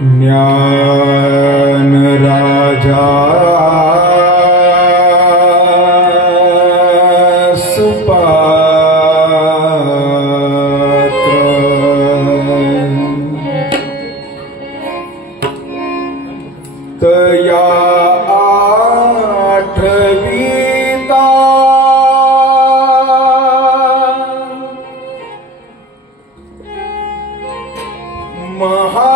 ज्ञान राजा सुपात्र तया आठवीता महा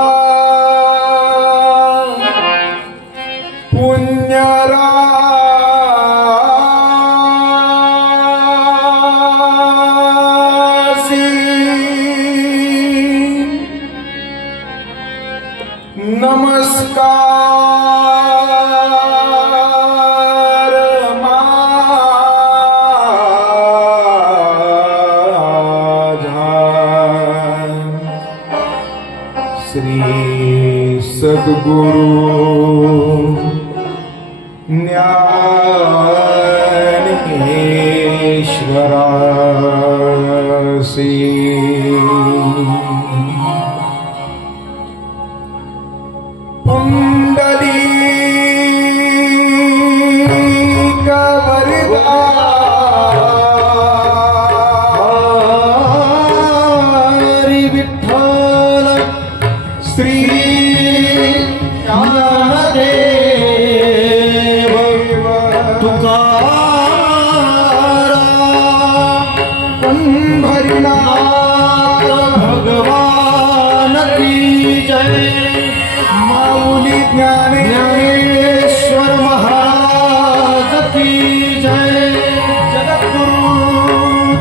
पुण्यराशि नमस्कार माझा श्री सद्गुरु ज्ञानेश्वरासी पुंडलीक वरदा हरि विठ्ठल श्री ज्ञानदेव तुकाराम पंढरीनाथ भगवान की जय। माऊली ज्ञानेश्वर महाराज की जय। जगद्गुरु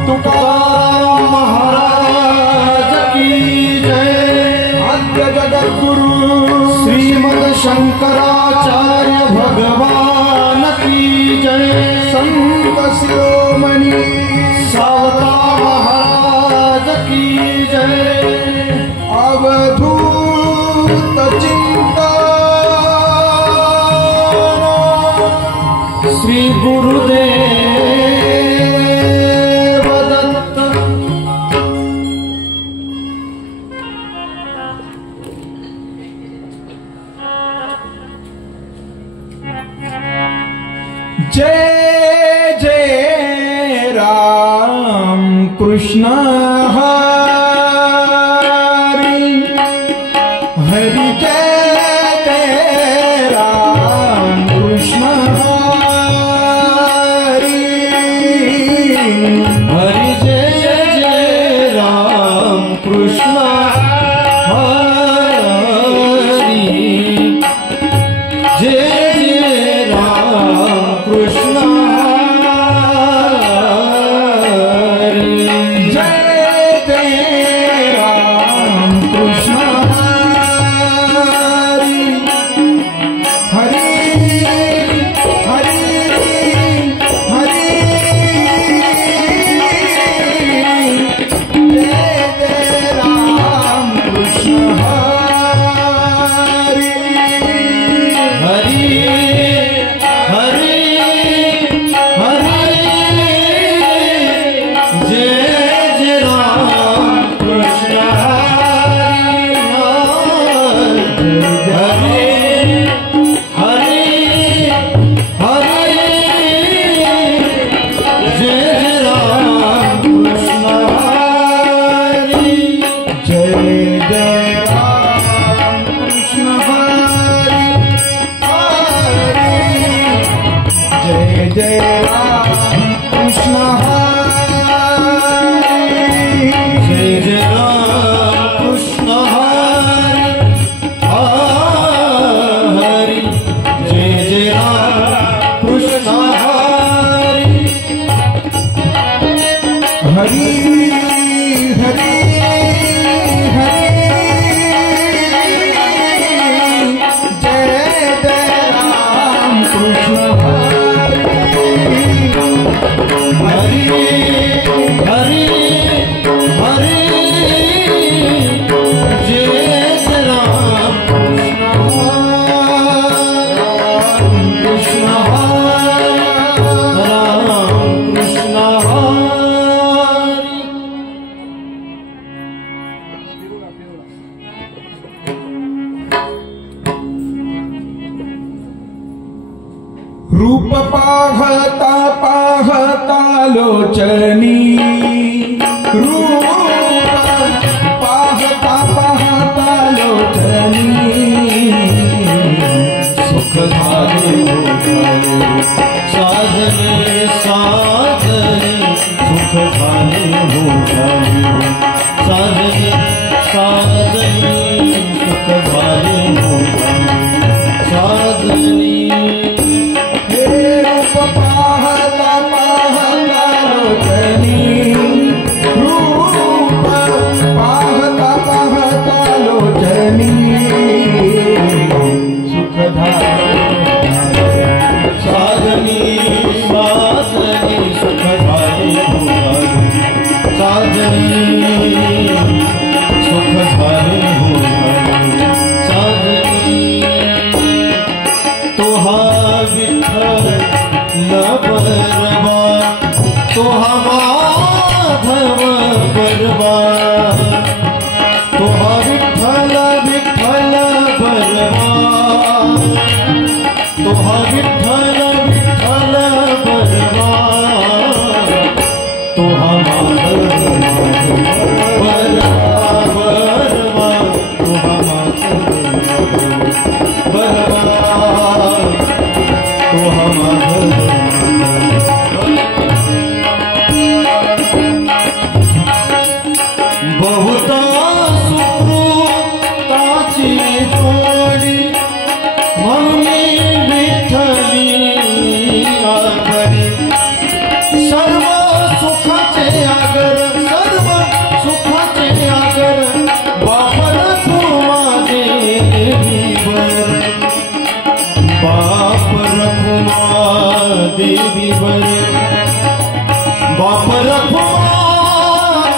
तुकाराम महाराज की जय। आद्य जगद्गुरु श्रीमद शंकराचार्य भगवान की जय। संत शिरोमणि सावता महाराज की जय। अवधूत चिंतन श्री गुरुदेव दत्त। जय जय राम कृष्ण हरि हरि जय जय राम कृष्ण हरि हरि जय जय राम कृष्ण हरि जय कृष्ण हरि जय जय राम कृष्ण हरि हरि हरि हरि जय जय राम कृष्ण हरि हरि जय राम कृष्ण हरि जय जय राम कृष्ण हरि हरि रूप पाहता पाहता लोचनी, रूप पाहता पाहता लोचनी, सुख झाले हो झाले साजने साजने सुख झाले हो झाले साजने साजने सुख झाले हो झाले साजनी रूप पाहता पाहता लोचनी, रूप पाहता पाहता लोचनी, सुख झाले साजनी साजनी सुख झाले हो झाले साजनी सुख झाले हो झाले साजनी तोहा विठ्ठल बरवा तोहा माधव बरवा तोहा विठ्ठल विठ्ठल बरवा तोहा विठ्ठल विठ्ठल बरवा तोहा माधव बरवा बरवा तोहा माधव बरवा तोहा माधव बहुता सुकृताची जोडी म्हणून विठ्ठली आगरी सर्व सुखाचे आगर सर्व सुखाचे आगर वापर तुमा देवीवर वापर तुमा देवीवर वापर तुमा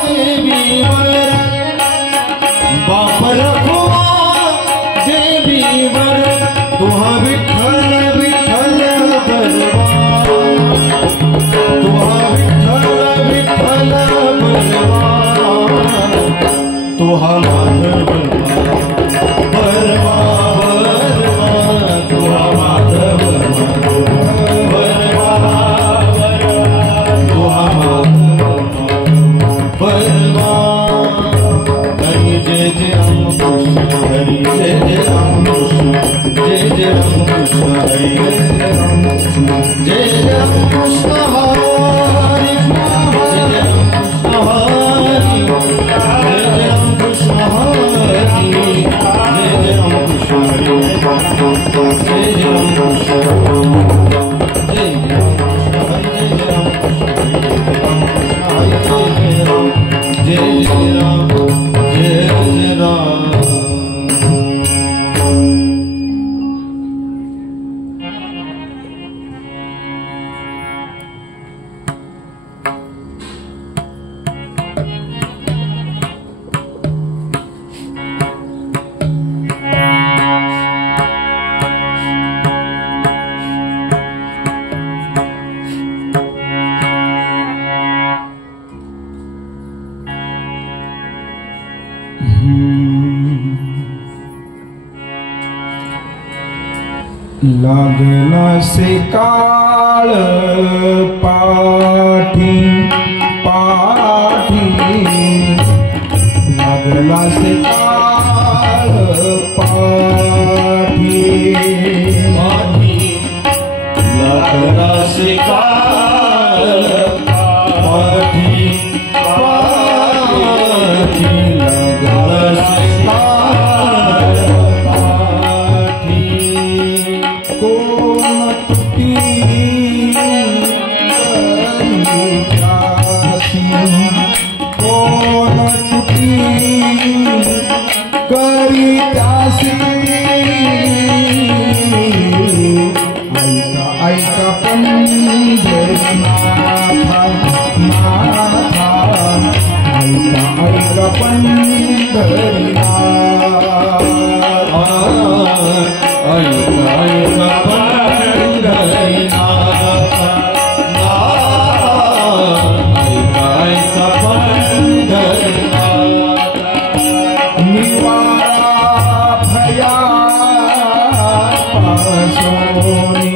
देवीवर वापर तुमा देवीवर तुहा विठ्ठल विठ्ठल बरवा तुहा विठ्ठल विठ्ठल बरवा तुहा माधव बरवा बरवा तुहा माधव बरवा तुहा माधव बरवा हरि जय जय राम कृष्ण हरि जय जय राम कृष्ण जय जय राम कृष्ण हरि जय जय राम कृष्ण हरि जय जय राम कृष्ण हरि जय जय राम कृष्ण हरि जय जय राम कृष्ण हरि जय जय राम कृष्ण जय जय राम कृष्ण हरि जय जय राम कृष्ण हरि जय जय राम जय जय राम जय जय राम लागला से काळ पाठी पाठी, लागला से काळ पाठी पाठी लागला से काळ पाठी पाठी लागला से काळ पाठी कोण तुटी कोण तुटी करीतासी, ऐका ऐका पंढरीनाथा नाथा, ऐका ऐका पंढरीनाथ ऐका ऐका पंढरीनाथ ऐका ऐका पंढरीनाथ निवारा भया पासोनी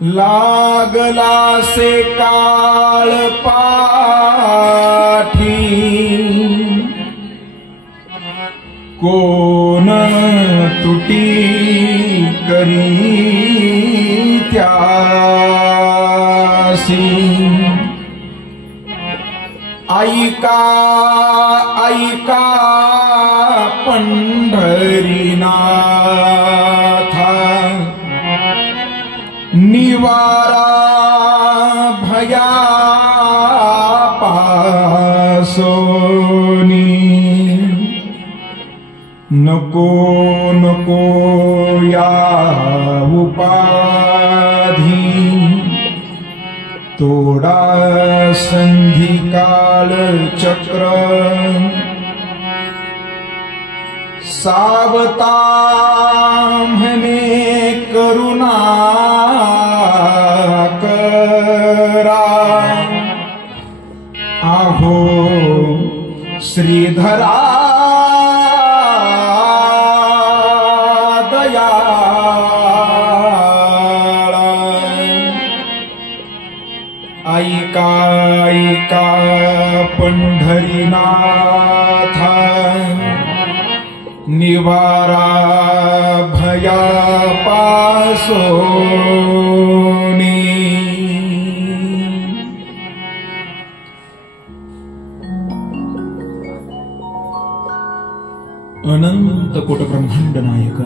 लागला से काळ पाठी कोण तुटी करी त्यासी ऐका ऐका पंढरीनाथा निवारा भया पासोनी नको नको या उपाधी तोडा संधी काळ चक्र सावता म्हणे करुणा करा आहो श्रीधरा ऐका ऐका पंढरीनाथा निवारा भया पासोनी अनंत कोट ब्रह्मांड नायक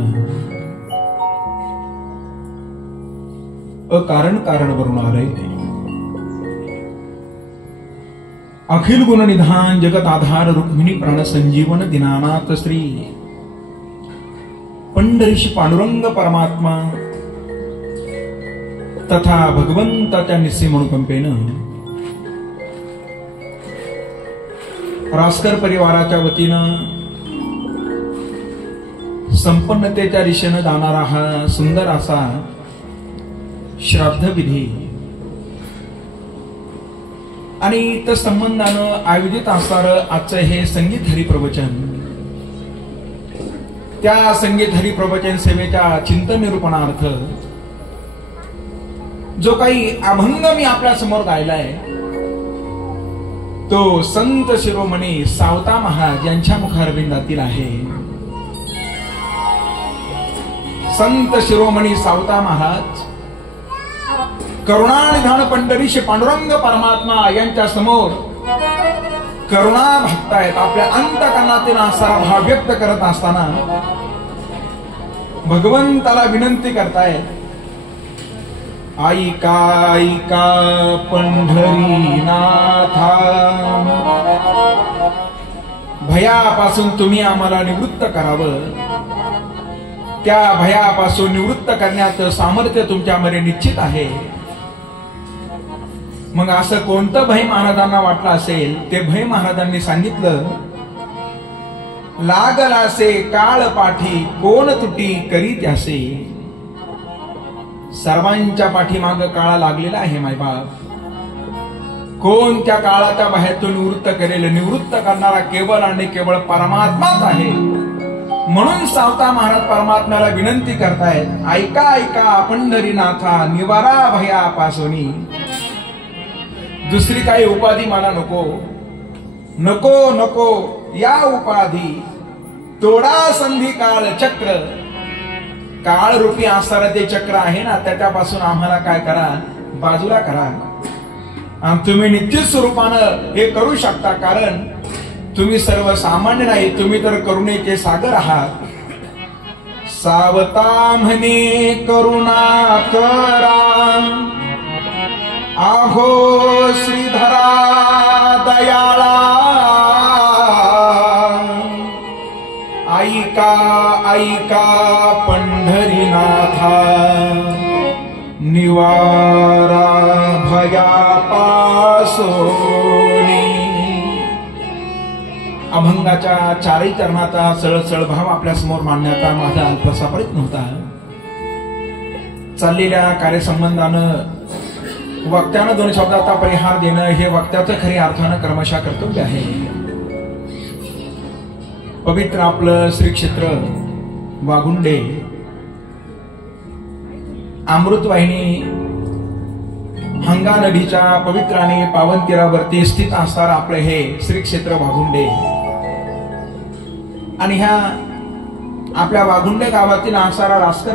अकारण कारण वरून आलय अखिल गुण निधान जगत आधार रुक्मिणी प्राण संजीवन दीनानाथ श्री पंढरीश पांडुरंग परमात्मा तथा भगवंताच्या निस्सीम अनुकंपेनं रासकर परिवाराच्या वतीनं संपन्नतेच्या दिशेनं जाणारा हा सुंदर असा श्राद्ध विधी आणि त्या संबंधानं आयोजित असणारं आजचं हे संगीत हरिप्रवचन त्या संगीत हरिप्रवचन सेवेच्या चिंतन निरूपणार्थ जो काही अभंग मी आपल्या समोर गायलाय तो संत शिरोमणी सावता महाराज यांच्या मुखारविंदातील आहे. संत शिरोमणी सावता महाराज करुणानिधान पंढरीश पांडुरंग परमात्मा यांच्या समोर करुणा भक्तायत आपल्या अंतकरणातील असा भाव व्यक्त करत असताना भगवंताला विनंती करतायत ऐका ऐका पंढरीनाथा भयापासून तुम्ही आम्हाला निवृत्त करावं. त्या भयापासून निवृत्त करण्याचं सामर्थ्य तुमच्यामध्ये निश्चित आहे. मग असं कोणतं भय महाराजांना वाटलं असेल ते भय महाराजांनी सांगितलं लागलासे काळ पाठी कोण तुटी करीत असे. सर्वांच्या पाठीमाग काळा लागलेला आहे मायबाप. कोण त्या काळाच्या बाहेरतून निवृत्त करेल. निवृत्त करणारा केवळ आणि केवळ परमात्माच आहे. म्हणून सावता महाराज परमात्म्याला विनंती करतायत ऐका ऐका पंढरीनाथा निवारा भयापासूनी. दुसरी काही उपाधी मला नको नको नको या उपाधी तोडा संधी काळ चक्र. काळ रूपी असणारं ते चक्र आहे ना त्याच्यापासून आम्हाला काय करा बाजूला करा. तुम्ही निश्चित स्वरूपानं हे करू शकता कारण तुम्ही सर्वसामान्य नाही. तुम्ही तर करुणेचे सागर आहात. सावता म्हणे करुणा करा आहो श्रीधरा दयाळा. ऐका ऐका पंढरीनाथा निवारा भयापासूनी. अभंगाच्या चारही चरणाचा सळसळ भाव आपल्या समोर मांडण्याचा माझा अल्पसा प्रयत्न होता. चाललेल्या कार्यसंबंधानं वक्त्यानं दोन शब्दाचा परिहार देणं हे वक्त्याचं खऱ्या अर्थानं क्रमशः कर्तव्य आहे. पवित्र आपलं श्री क्षेत्र वाघुंडे अमृतवाहिनी हंगा नदीच्या पवित्र आणि पावन तीरावरती स्थित असणारं आपलं हे श्री क्षेत्र वाघुंडे आणि ह्या आपल्या वाघुंडे गावातील असणारा रासकर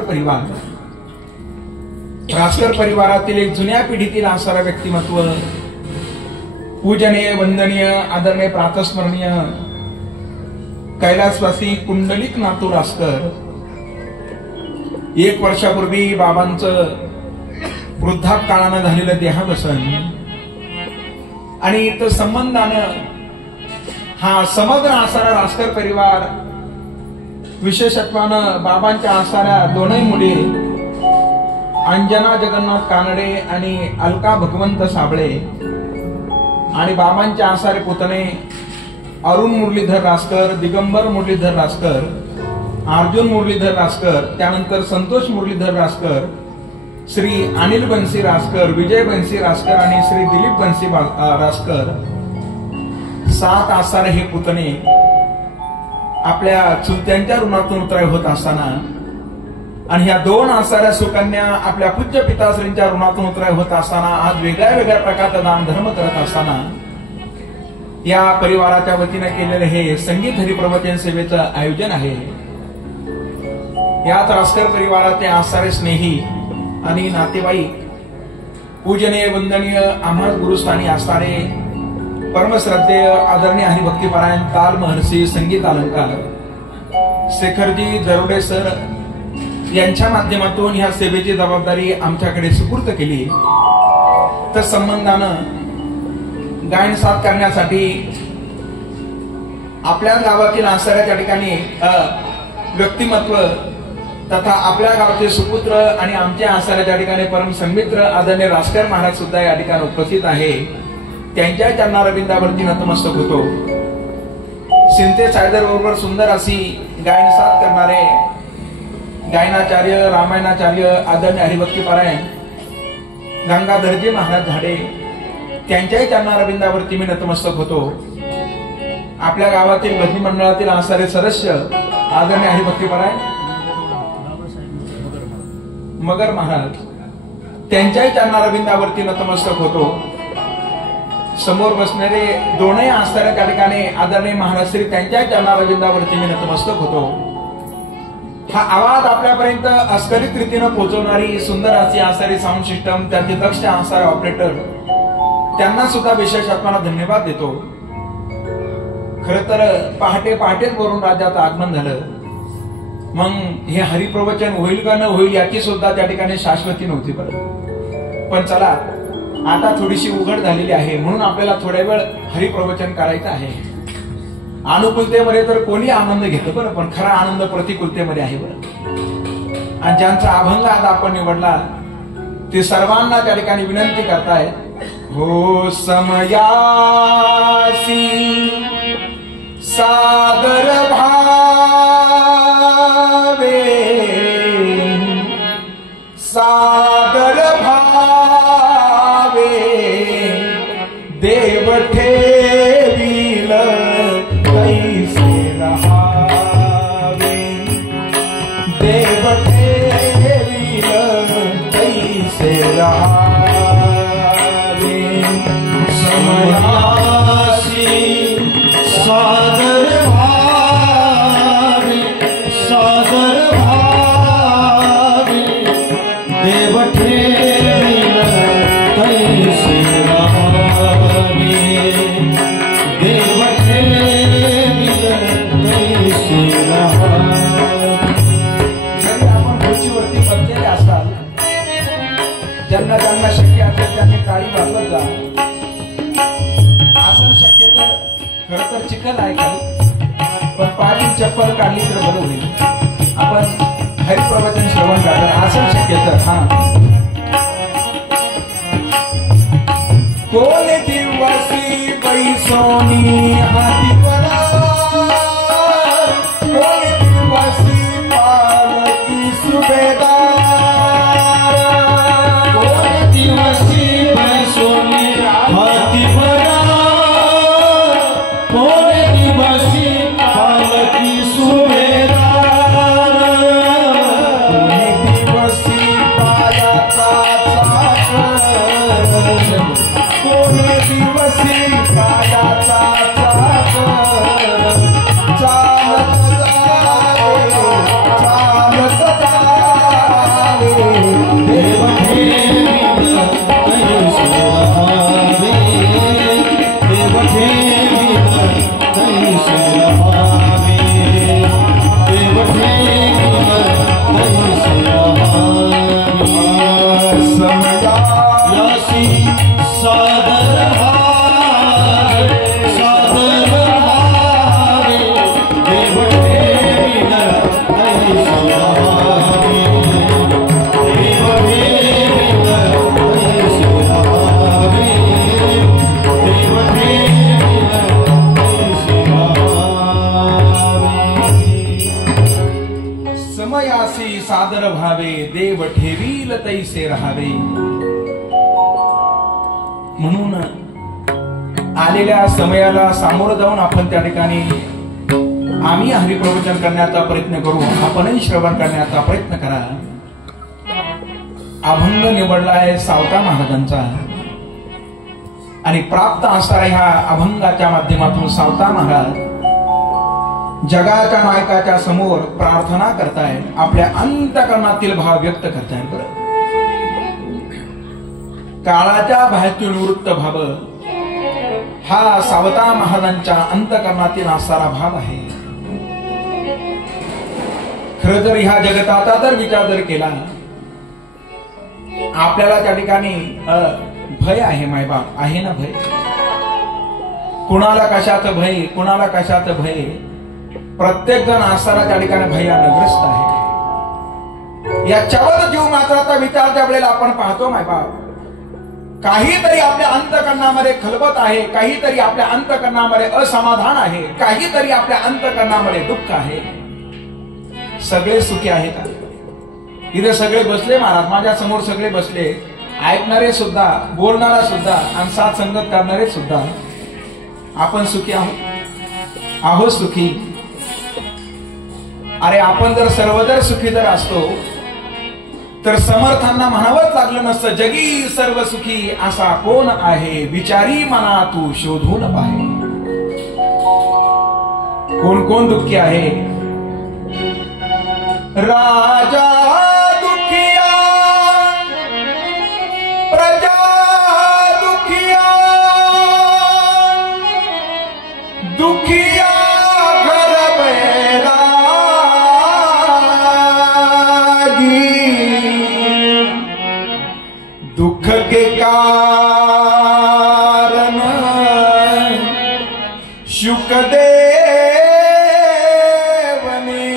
परिवारातील एक जुन्या पिढीतील असणारा व्यक्तिमत्व, पूजनीय, वंदनीय, आदरणीय, प्रातस्मरणीय कैलासवासी कुंडलिक नातू रासकर 1 वर्षापूर्वी बाबांचं वृद्धापकाळानं झालेलं देहावसन आणि इथं संबंधानं हा समग्र असणारा रासकर परिवार, विशेषत्वानं बाबांच्या असणाऱ्या दोनही मुली अंजना जगन्नाथ कानडे आणि अलका भगवंत साबळे आणि बाबांचे असणारे पुतणे अरुण मुरलीधर रासकर, दिगंबर मुरलीधर रासकर, अर्जुन मुरलीधर रासकर, त्यानंतर संतोष मुरलीधर रासकर, श्री अनिल बंसी रासकर, विजय बंसी रासकर आणि श्री दिलीप बंसी रासकर 7 असणारे हे पुतणे आपल्या चुलत्यांच्या ऋणातून उतराय होत असताना आणि ह्या 2 असणाऱ्या सुकन्या आपल्या पूज्य पिताश्रींच्या ऋणातून उतराय होत असताना आज वेगळ्या वेगळ्या प्रकारचा दान धर्म करत असताना या परिवाराच्या वतीने केलेले हे संगीत हरिप्रवचन सेवेचं आयोजन आहे। याच रासकर परिवाराचे असणारे स्नेही आणि नातेवाईक, पूजनीय, वंदनीय, आम्हा गुरुस्थानी असणारे परमश्रद्धेय आदरणीय हरिभक्तीपरायण ताल महर्षी संगीत अलंकार शेखरजी दरोडे सर यांच्या माध्यमातून ह्या सेवेची जबाबदारी आमच्याकडे सुपूर्द केली। तर संबंधानं गायन साथ करण्यासाठी आपल्या गावातील असणाऱ्या त्या ठिकाणी व्यक्तिमत्व तथा आपल्या गावचे सुपुत्र आणि आमच्या असणाऱ्या त्या ठिकाणी परम संमित्र आदरणीय रासकर महाराज सुद्धा या ठिकाणी उपस्थित आहे। त्यांच्या चरणारविंदावरती नतमस्तक होतो। सिंते सायदर बरोबर सुंदर अशी गायन साथ करणारे गायनाचार्य, रामायणाचार्य आदरणीय हरिभक्तीपरायण गंगाधरजी महाराज झाडे त्यांच्याही चरणारविंदावरती मी नतमस्तक होतो। आपल्या गावातील भजनी मंडळातील असणारे सदस्य आदरणीय हरिभक्तीपरायण मगर महाराज त्यांच्याही चरणारविंदावरती नतमस्तक होतो। समोर बसणारे दोनही असणाऱ्या त्या ठिकाणी आदरणीय महाराज श्री त्यांच्या चरणारविंदावरती मी नतमस्तक होतो। हा आवाज आपल्यापर्यंत अस्खलित रीतीनं पोहोचवणारी सुंदर अशी असणारी साऊंड सिस्टम, त्याचे दक्ष असणारे ऑपरेटर, त्यांना सुद्धा विशेष आत्माना धन्यवाद देतो। खरं तर पहाटेच वरून राज्याचं आगमन झालं, मग हे हरिप्रवचन होईल का न होईल याची सुद्धा त्या ठिकाणी शाश्वती नव्हती बरं। पण चला आता थोडीशी उघड झालेली आहे म्हणून आपल्याला थोड्या वेळ हरिप्रवचन करायचं आहे। अनुकूलतेमध्ये तर कोणी आनंद घेतो बरं, पण खरा आनंद प्रतिकूलतेमध्ये आहे बरं। आणि ज्यांचा अभंग आज आपण निवडला ते सर्वांना त्या ठिकाणी विनंती करतायत, हो समयासी सादर भावे, सादर भावे देव ठेवील कैसे रहावे, देव ठेवील कैसे रहावे। समयासी सादर भावे, सादर भावे देव ठेवील कैसे रहावे, देव ठेवील कैसे रहावे। जरी आपण खुर्चीवरती बसलेले असतात, ज्यांना ज्यांना शक्य असेल त्यांनी काळी वाजवत जा। आसन शक्य तर खरं तर चिखल आहे खाली, पण पायाची चप्पल काढली तर बरं होईल। आपण हरिप्रवचन श्रवण करणार, आसन शक्य तर हा। कोण दिवसी पैसोनी हाती परा, कोण दिवसी पालकी सुभेदार, कोण दिवसी पैसोनी हाती परा, कोण दिवसी पालकी सुभेदार, कोण दिवसी पायाचा चाकर, यासी सादर भावे देव ठेवी तैसी रहावे देव ठेवी तैसी रहावे देव ठेवी तैसी रहावे समयासी सादर भावे देव ठेवील तैसे राहावे. म्हणून आलेल्या समयाला सामोरं जाऊन आपण त्या ठिकाणी आम्ही हरिप्रवचन करण्याचा प्रयत्न करू. आपणही श्रवण करण्याचा प्रयत्न करा. अभंग निवडलाय सावता महाराजांचा आणि प्राप्त असणाऱ्या ह्या अभंगाच्या माध्यमातून सावता महाराज जगाच्या नायकाच्या समोर प्रार्थना करतायत. आपल्या अंतकरणातील भाव व्यक्त करतायत. बरं, काळाच्या बाहेरतील निवृत्त भाव हा सावता महाराजांच्या अंतकरणातील असणारा भाव आहे. खरं जर ह्या जगताचा जर विचार जर केला, आपल्याला त्या ठिकाणी भय आहे. मायबाप आहे ना भय. कुणाला कशाचं भय, कुणाला कशाचं भय. प्रत्येक जण असणारा त्या ठिकाणी भयानग्रस्त आहे. याच्यावर जीव मात्राचा विचार ज्या वेळेला आपण पाहतो मायबाप, काहीतरी आपल्या अंतकरणामध्ये खलबत आहे, काहीतरी आपल्या अंतकरणामध्ये असमाधान आहे, काहीतरी आपल्या अंतकरणामध्ये दुःख आहे. सगळे सुखी आहे का? इथे सगळे बसले महाराज, माझ्या समोर सगळे बसले, ऐकणारे सुद्धा, बोलणारा सुद्धा आणि साथ संगत करणारे सुद्धा. आपण सुखी आहोत? आहोत सुखी? अरे आपण जर सर्व जर सुखी जर असतो तर समर्थांना म्हणावंच लागलं नसतं, जगी सर्व सुखी असा कोण आहे, विचारी मना तू शोधून पाहे. कोण कोण दुःखी आहे? राजा दुखिया, प्रजा दुखिया, दुखिया घर बैरागी, दुख के कारण शुकदेव ने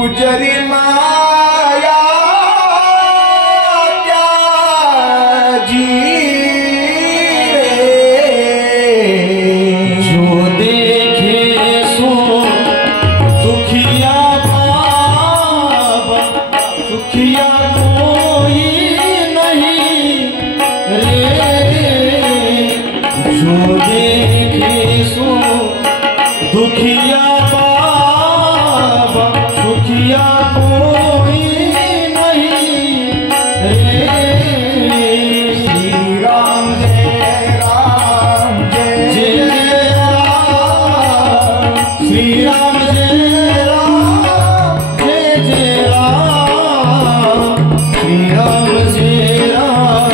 उजरी माया त्याजी जो देखे सो दुखिया बाबा, दुखिया कोई नहीं रे. जो देखे सो दुखिया बाबा, दुखिया कोई नहीं रे. श्री राम जय राम जय जय राम, श्री राम जय राम, जय जय राम, श्री राम जय राम,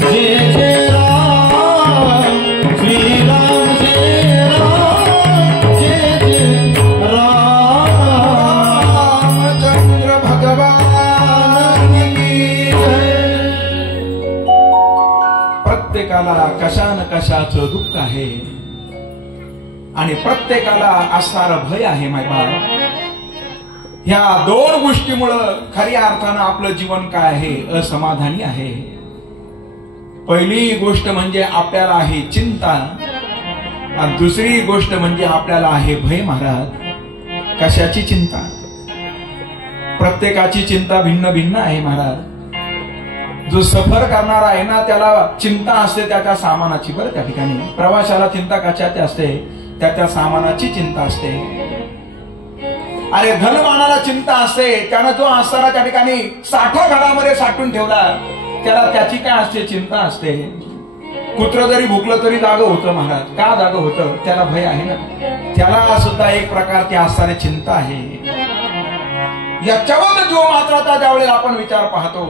जय जय राम, श्री राम जय राम, जय जय राम. रामचंद्र भगवान की जय. प्रत्येकाला कशा न कशाचं दुःख आहे आणि प्रत्येकाला असणारं भय आहे मायबाप. ह्या दोन गोष्टीमुळं खऱ्या अर्थानं आपलं जीवन काय आहे, असमाधानी आहे. पहिली गोष्ट म्हणजे आपल्याला आहे चिंता आणि दुसरी गोष्ट म्हणजे आपल्याला आहे भय. महाराज, कशाची चिंता? प्रत्येकाची चिंता भिन्न भिन्न आहे महाराज. जो सफर करणारा आहे ना त्याला चिंता असते त्याच्या सामानाची. बरं, त्या ठिकाणी प्रवाशाला चिंता कशाची असते? त्याच्या सामानाची चिंता असते. अरे धनवानाला चिंता असते, त्यानं जो असणारा त्या ठिकाणी साठा घरामध्ये साठून ठेवला त्याला त्याची काय असते? चिंता असते. कुत्र जरी भुकलं तरी जागं होतं महाराज. का जागं होतं? त्याला भय आहे ना. त्याला सुद्धा एक प्रकारची असणारी चिंता आहे. याच्यावर जो मात्राचा ज्यावेळेला आपण विचार पाहतो,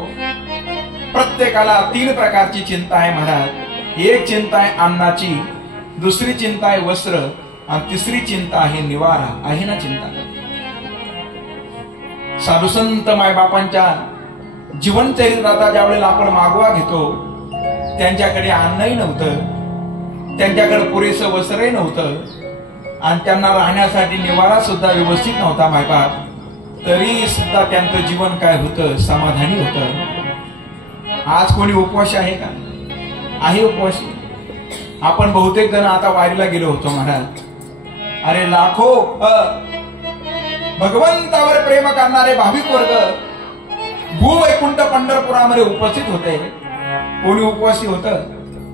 प्रत्येकाला तीन प्रकारची चिंता आहे महाराज. एक चिंता आहे अन्नाची, दुसरी चिंता आहे वस्त्र आणि तिसरी चिंता आहे निवारा. आहे ना चिंता? साधुसंत मायबापांच्या जीवनचरित्राचा ज्यावेळेला आपण मागोवा घेतो, त्यांच्याकडे अन्नही नव्हतं, त्यांच्याकडे पुरेसं वस्त्रही नव्हतं आणि त्यांना राहण्यासाठी निवारा सुद्धा व्यवस्थित नव्हता मायबाप, तरी सुद्धा त्यांचं जीवन काय होतं, समाधानी होतं. आज कोणी उपवासी आहे का? आहे उपवासी. आपण बहुतेक जण आता वारीला गेलो होतो महाराज. अरे लाखो भगवंतावर प्रेम करणारे भाविक वर्ग भूवैकुंठ पंढरपुरामध्ये उपस्थित होते. कोणी उपवासी होतं?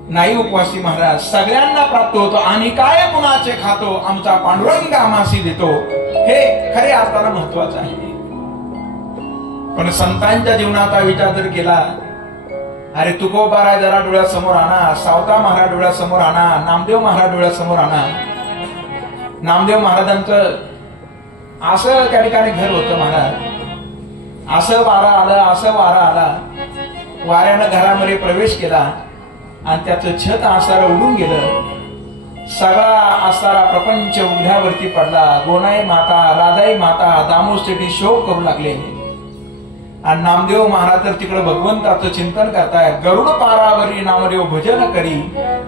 नाही उपवासी महाराज. सगळ्यांना प्राप्त होतो. आणि काय कुणाचे खातो, आमचा पांडुरंग आम्हासी देतो, हे खरे अर्थानं महत्वाचं आहे. पण संतांच्या जीवनाचा विचार जर केला, अरे तुकोबाराय जरा डोळ्यासमोर आणा, सावता महाराज डोळ्यासमोर आणा, नामदेव महाराज डोळ्यासमोर आणा. नामदेव महाराजांचं असं त्या ठिकाणी घर होतं महाराज. असं वारा आलं, असं वारा आला, वाऱ्यानं घरामध्ये प्रवेश केला आणि त्याचं छत आसारा उडून गेलं. सगळा आसारा प्रपंच उघड्यावरती पडला. गोनाई माता, राधाई माता, दामोदरसाठी शोक करू लागले. आणि नामदेव महाराज तर तिकडे भगवंताचं चिंतन करतायत. गरुड पारावरी नामदेव भजन करी,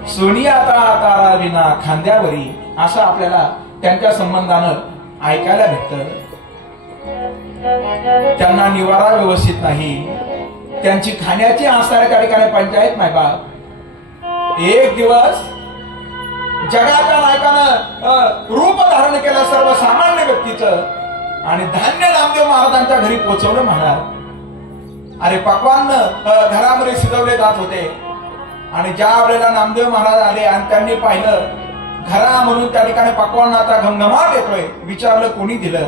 सोनिया तारा विना खांद्यावरी, असं आपल्याला त्यांच्या संबंधानं ऐकायला भेटतं. त्यांना निवारा व्यवस्थित नाही, त्यांची खाण्याची आसारा त्या ठिकाणी पंचायत नाही बा. एक दिवस जगाच्या नायकानं रूप धारण केलं सर्वसामान्य व्यक्तीचं आणि धान्य नामदेव महाराजांच्या घरी पोहोचवलं महाराज. अरे पक्वान घरामध्ये शिजवले जात होते आणि ज्या वेळेला नामदेव महाराज आले आणि त्यांनी पाहिलं घरा म्हणून त्या ठिकाणी पक्वानाचा घमघमाट येतोय, विचारलं कोणी दिलं?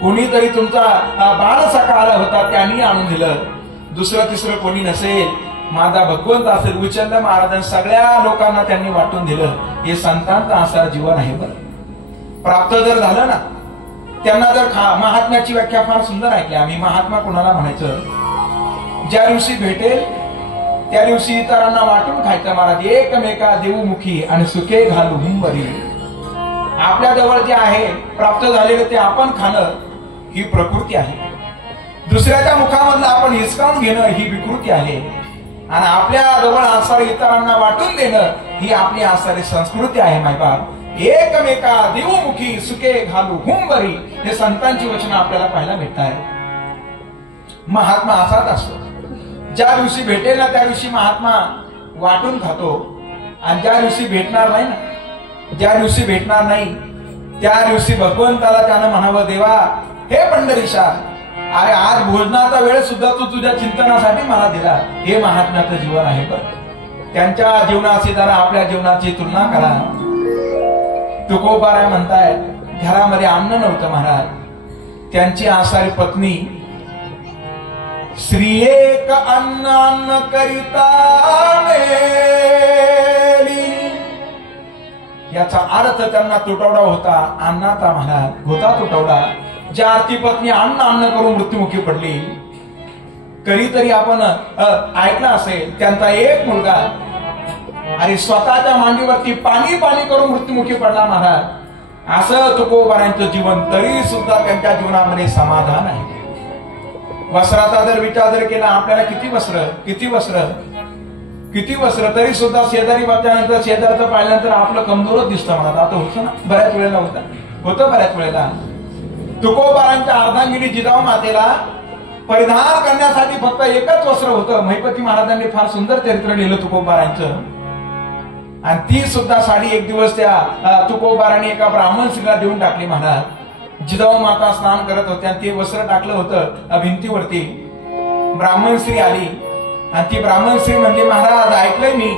कोणीतरी तुमचा बाळ सखा आला होता त्यांनी आणून दिलं. दुसरं तिसरं कोणी नसेल, माझा भगवंत असेल. उचललं महाराजांनी, सगळ्या लोकांना त्यांनी वाटून दिलं. हे संतांचं असं जीवन आहे. बरं प्राप्त जर झालं ना, त्यांना जर महात्म्याची व्याख्या फार सुंदर ऐकली आम्ही. महात्मा कोणाला म्हणायचं? ज्या दिवशी भेटेल त्या दिवशी इतरांना वाटून खायचं महाराज. एकमेका देऊमुखी आणि सुखे घालू हुंबरी. आपल्या जवळ जे आहे प्राप्त झालेलं ते आपण खाणं ही प्रकृती आहे. दुसऱ्याच्या मुखामधलं आपण हिसकावून घेणं ही विकृती आहे. आणि आपल्या जवळ आसारी इतरांना वाटून देणं ही आपली आसारी संस्कृती आहे मायबाप. एकमेका देऊमुखी सुखे घालू हुंबरी, हे संतांची वचनं आपल्याला पाहायला भेटतात. महात्मा असाच असतो. ज्या दिवशी भेटेल ना त्या दिवशी महात्मा वाटून खातो. आणि ज्या दिवशी भेटणार नाही ना, ज्या दिवशी भेटणार नाही त्या दिवशी भगवंताला त्यानं म्हणावं, देवा हे पंढरीशा, अरे आज भोजनाचा वेळ सुद्धा तू तुझ्या चिंतनासाठी मला दिला. हे महात्म्याचं जीवन आहे. बरं त्यांच्या जीवनाशी जरा आपल्या जीवनाची तुलना करा. तुकोबाराय म्हणताय घरामध्ये अन्न नव्हतं महाराज. त्यांची आसारी पत्नी श्री एक अन्न करिता मेली, याचा अर्थ त्यांना तुटवडा होता अन्नाचा महाराज, होता तुटवडा. ज्या आरती पत्नी अन्न करून मृत्युमुखी पडली. कधीतरी आपण ऐकलं असेल त्यांचा एक मुलगा अरे स्वतःच्या मांडीवरती पाणी करून मृत्युमुखी पडला महाराज. असं तुकोबारायांचं जीवन, तरी सुद्धा त्यांच्या जीवनामध्ये समाधान आहे. वस्त्राचा जर विचार जर केला, आपल्याला किती वस्त्र तरी सुद्धा शेजारी बघल्यानंतर, शेजारचं पाहिल्यानंतर आपलं कमजोरच दिसतं म्हणा. आता होतं ना, बऱ्याच वेळेला होतं बऱ्याच वेळेला. तुकोबारांच्या अर्धांगिनी जिजाऊ मातेला परिधान करण्यासाठी फक्त एकच वस्त्र होतं. महिपती महाराजांनी फार सुंदर चरित्र लिहिलं तुकोबारांचं. आणि ती सुद्धा साडी एक दिवस त्या तुकोबारांनी एका ब्राह्मण स्त्रीला देऊन टाकली महाराज. जिजाऊ माता स्नान करत होत्या, ते वस्त्र टाकलं होतं भिंतीवरती. ब्राह्मण स्त्री आली आणि ती ब्राह्मण स्त्री म्हणजे, महाराज ऐकलंय मी,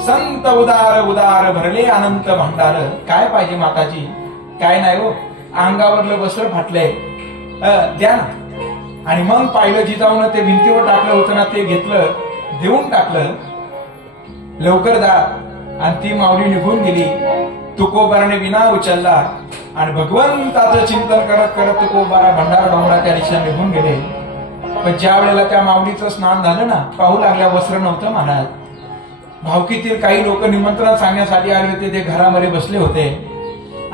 संत उदार उदार भरले अनंत भंडार. काय पाहिजे माताजी? काय नाही हो, अंगावरलं वस्त्र फाटलंय, द्या ना. आणि मग पाहिलं जिजाऊन ते भिंतीवर टाकलं होतं ना, ते घेतलं, देऊन टाकलं, लवकर जा. आणि ती माऊली निघून गेली. तुकोबाराने विना उचलला आणि भगवंताचं चिंतन करत करत तुकोबारा भंडारा डोंगराच्या दिशेने निघून गेले. पण ज्या वेळेला त्या माऊलीचं स्नान झालं ना, पाहू लागल्या वस्त्र नव्हतं महाराज. भावकीतील काही लोक निमंत्रण सांगण्यासाठी आले होते, ते घरामध्ये बसले होते.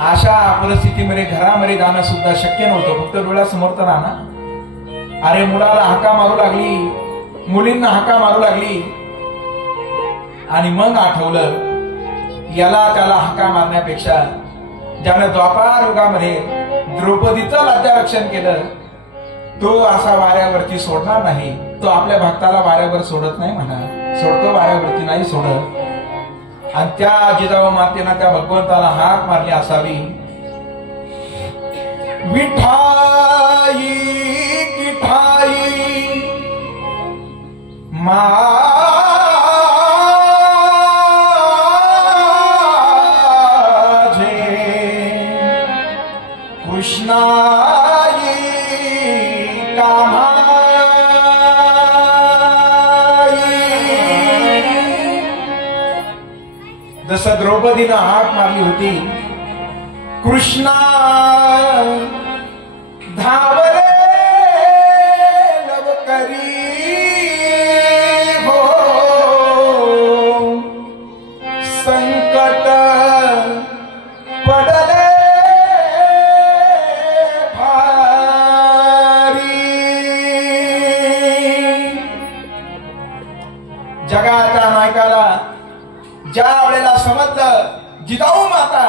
अशा परिस्थितीमध्ये घरामध्ये जाणं सुद्धा शक्य नव्हतं, फक्त डोळ्यासमोर तर राहणार. अरे मुलाला हाका मारू लागली, मुलींना हाका मारू लागली आणि मग आठवलं याला त्याला हाका मारण्यापेक्षा ज्याने द्वापार युगामध्ये द्रौपदीचं राज्यारक्षण केलं तो असा वाऱ्यावरती सोडणार नाही. तो आपल्या भक्ताला वाऱ्यावर सोडत नाही म्हणा, सोडतो वाऱ्यावरती नाही सोडत. आणि त्या जिजाऊ मातेनं त्या भगवंताला हाक मारली असावी, विठाई किठाई माझे कृष्णाई जसं द्रौपदीनं हाक मारली होती, कृष्णा धावरे लवकरी हो, संकट पडले भारी. जगाच्या नायकाला ज्या वेळेला समजलं जिजाऊ माता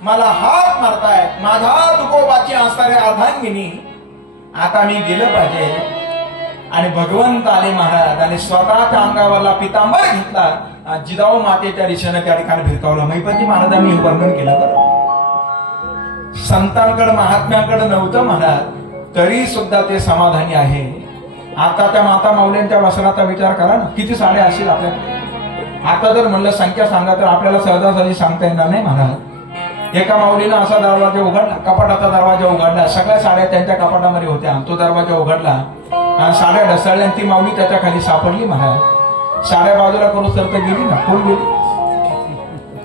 मला हात मारताय, माझा तुकोबाची असणारे अर्धांगिनी, आता मी गेलं पाहिजे. आणि भगवंत आले महाराज आणि स्वतःच्या अंगावरला पितांबर घेतला, जिजाऊ मातेच्या दिशेने त्या ठिकाणी भिरकावला. महिपती महाराजांनी हे वर्णन केलं बरं. संतांकडे महात्म्यांकडे नव्हतं महाराज, तरी सुद्धा ते समाधानी आहे. आता त्या माता माऊलींच्या वस्त्राचा विचार करा ना, किती साड्या असतील आपल्याकडे. आता जर म्हणलं संख्या सांगा तर आपल्याला सहजासहजी सांगता येणार नाही महाराज. एका माऊलीनं असा दरवाजा उघडला, कपाटाचा दरवाजा उघडला, सगळ्या साड्या त्यांच्या कपाटामध्ये होत्या. तो दरवाजा उघडला आणि साड्या ढसळल्या आणि ती माऊली त्याच्या खाली सापडली महाराज. साड्या बाजूला करून तर गेली ना, कोण गेली?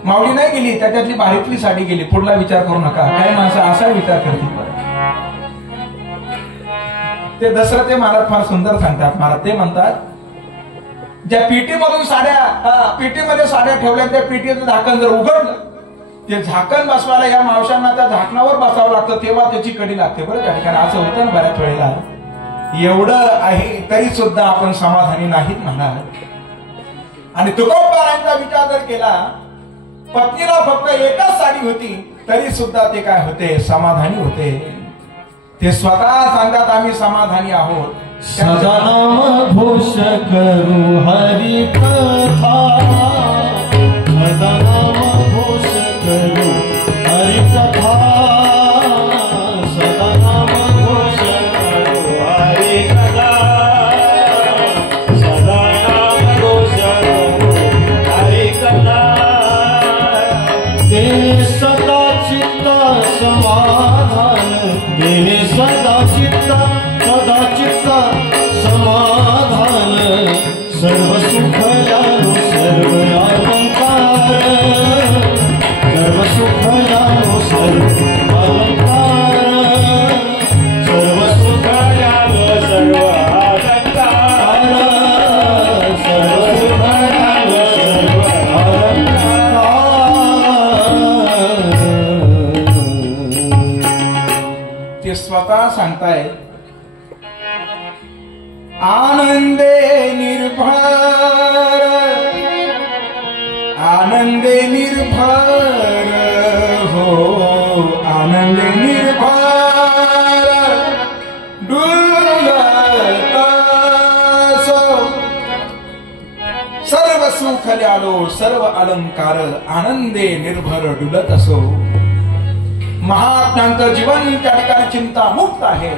माऊली नाही गेली, त्याच्यातली बाहेरली साडी गेली. पुढला विचार करू नका. काही माणसं असा विचार करतील. ते दशरथ महाराज फार सुंदर सांगतात महाराज. ते म्हणतात ज्या पेटीमधून साड्या, पेटीमध्ये साड्या ठेवल्या, त्या पेटीचं झाकण जर उघडलं, ते झाकण बसवायला या मावशांना त्या झाकणावर बसावं लागतं, तेव्हा त्याची कडी लागते बरं. त्या ठिकाणी असं होतं ना बऱ्याच वेळेला. एवढं आहे तरी सुद्धा आपण समाधानी नाहीत म्हणाल. आणि तुकोबारांचा विचार जर केला, पत्नीला फक्त एकच साडी होती तरी सुद्धा ते काय होते, समाधानी होते. ते स्वतः सांगतात आम्ही समाधानी आहोत. सदा नाम घोष करू हरि कथा, सदा नाम घोष करू हरि कथा, सदा नाम घोष करू हरि कथा, सदा नाम घोष करू हरि कथा. तेने सदा चित्त समाधान, तेने सदा चित्त समाधान, सर्व सुख जानो सर्व अलंकार, सर्व सुख जानो सर्व अलंकार, सर्व सुख जानो सर्व अलंकार, सर्व सुख जानो सर्व अलंकार. ते स्वतः सांगतायत आनंदे निर्भर, आनंदे निर्भर हो, आनंदे निर्भर डुलतसो, सर्व सुख ल्यालो सर्व अलंकार, आनंदे निर्भर डुलत असो. महात्म्यांचं जीवन त्या ठिकाणी चिंता मुक्त आहे.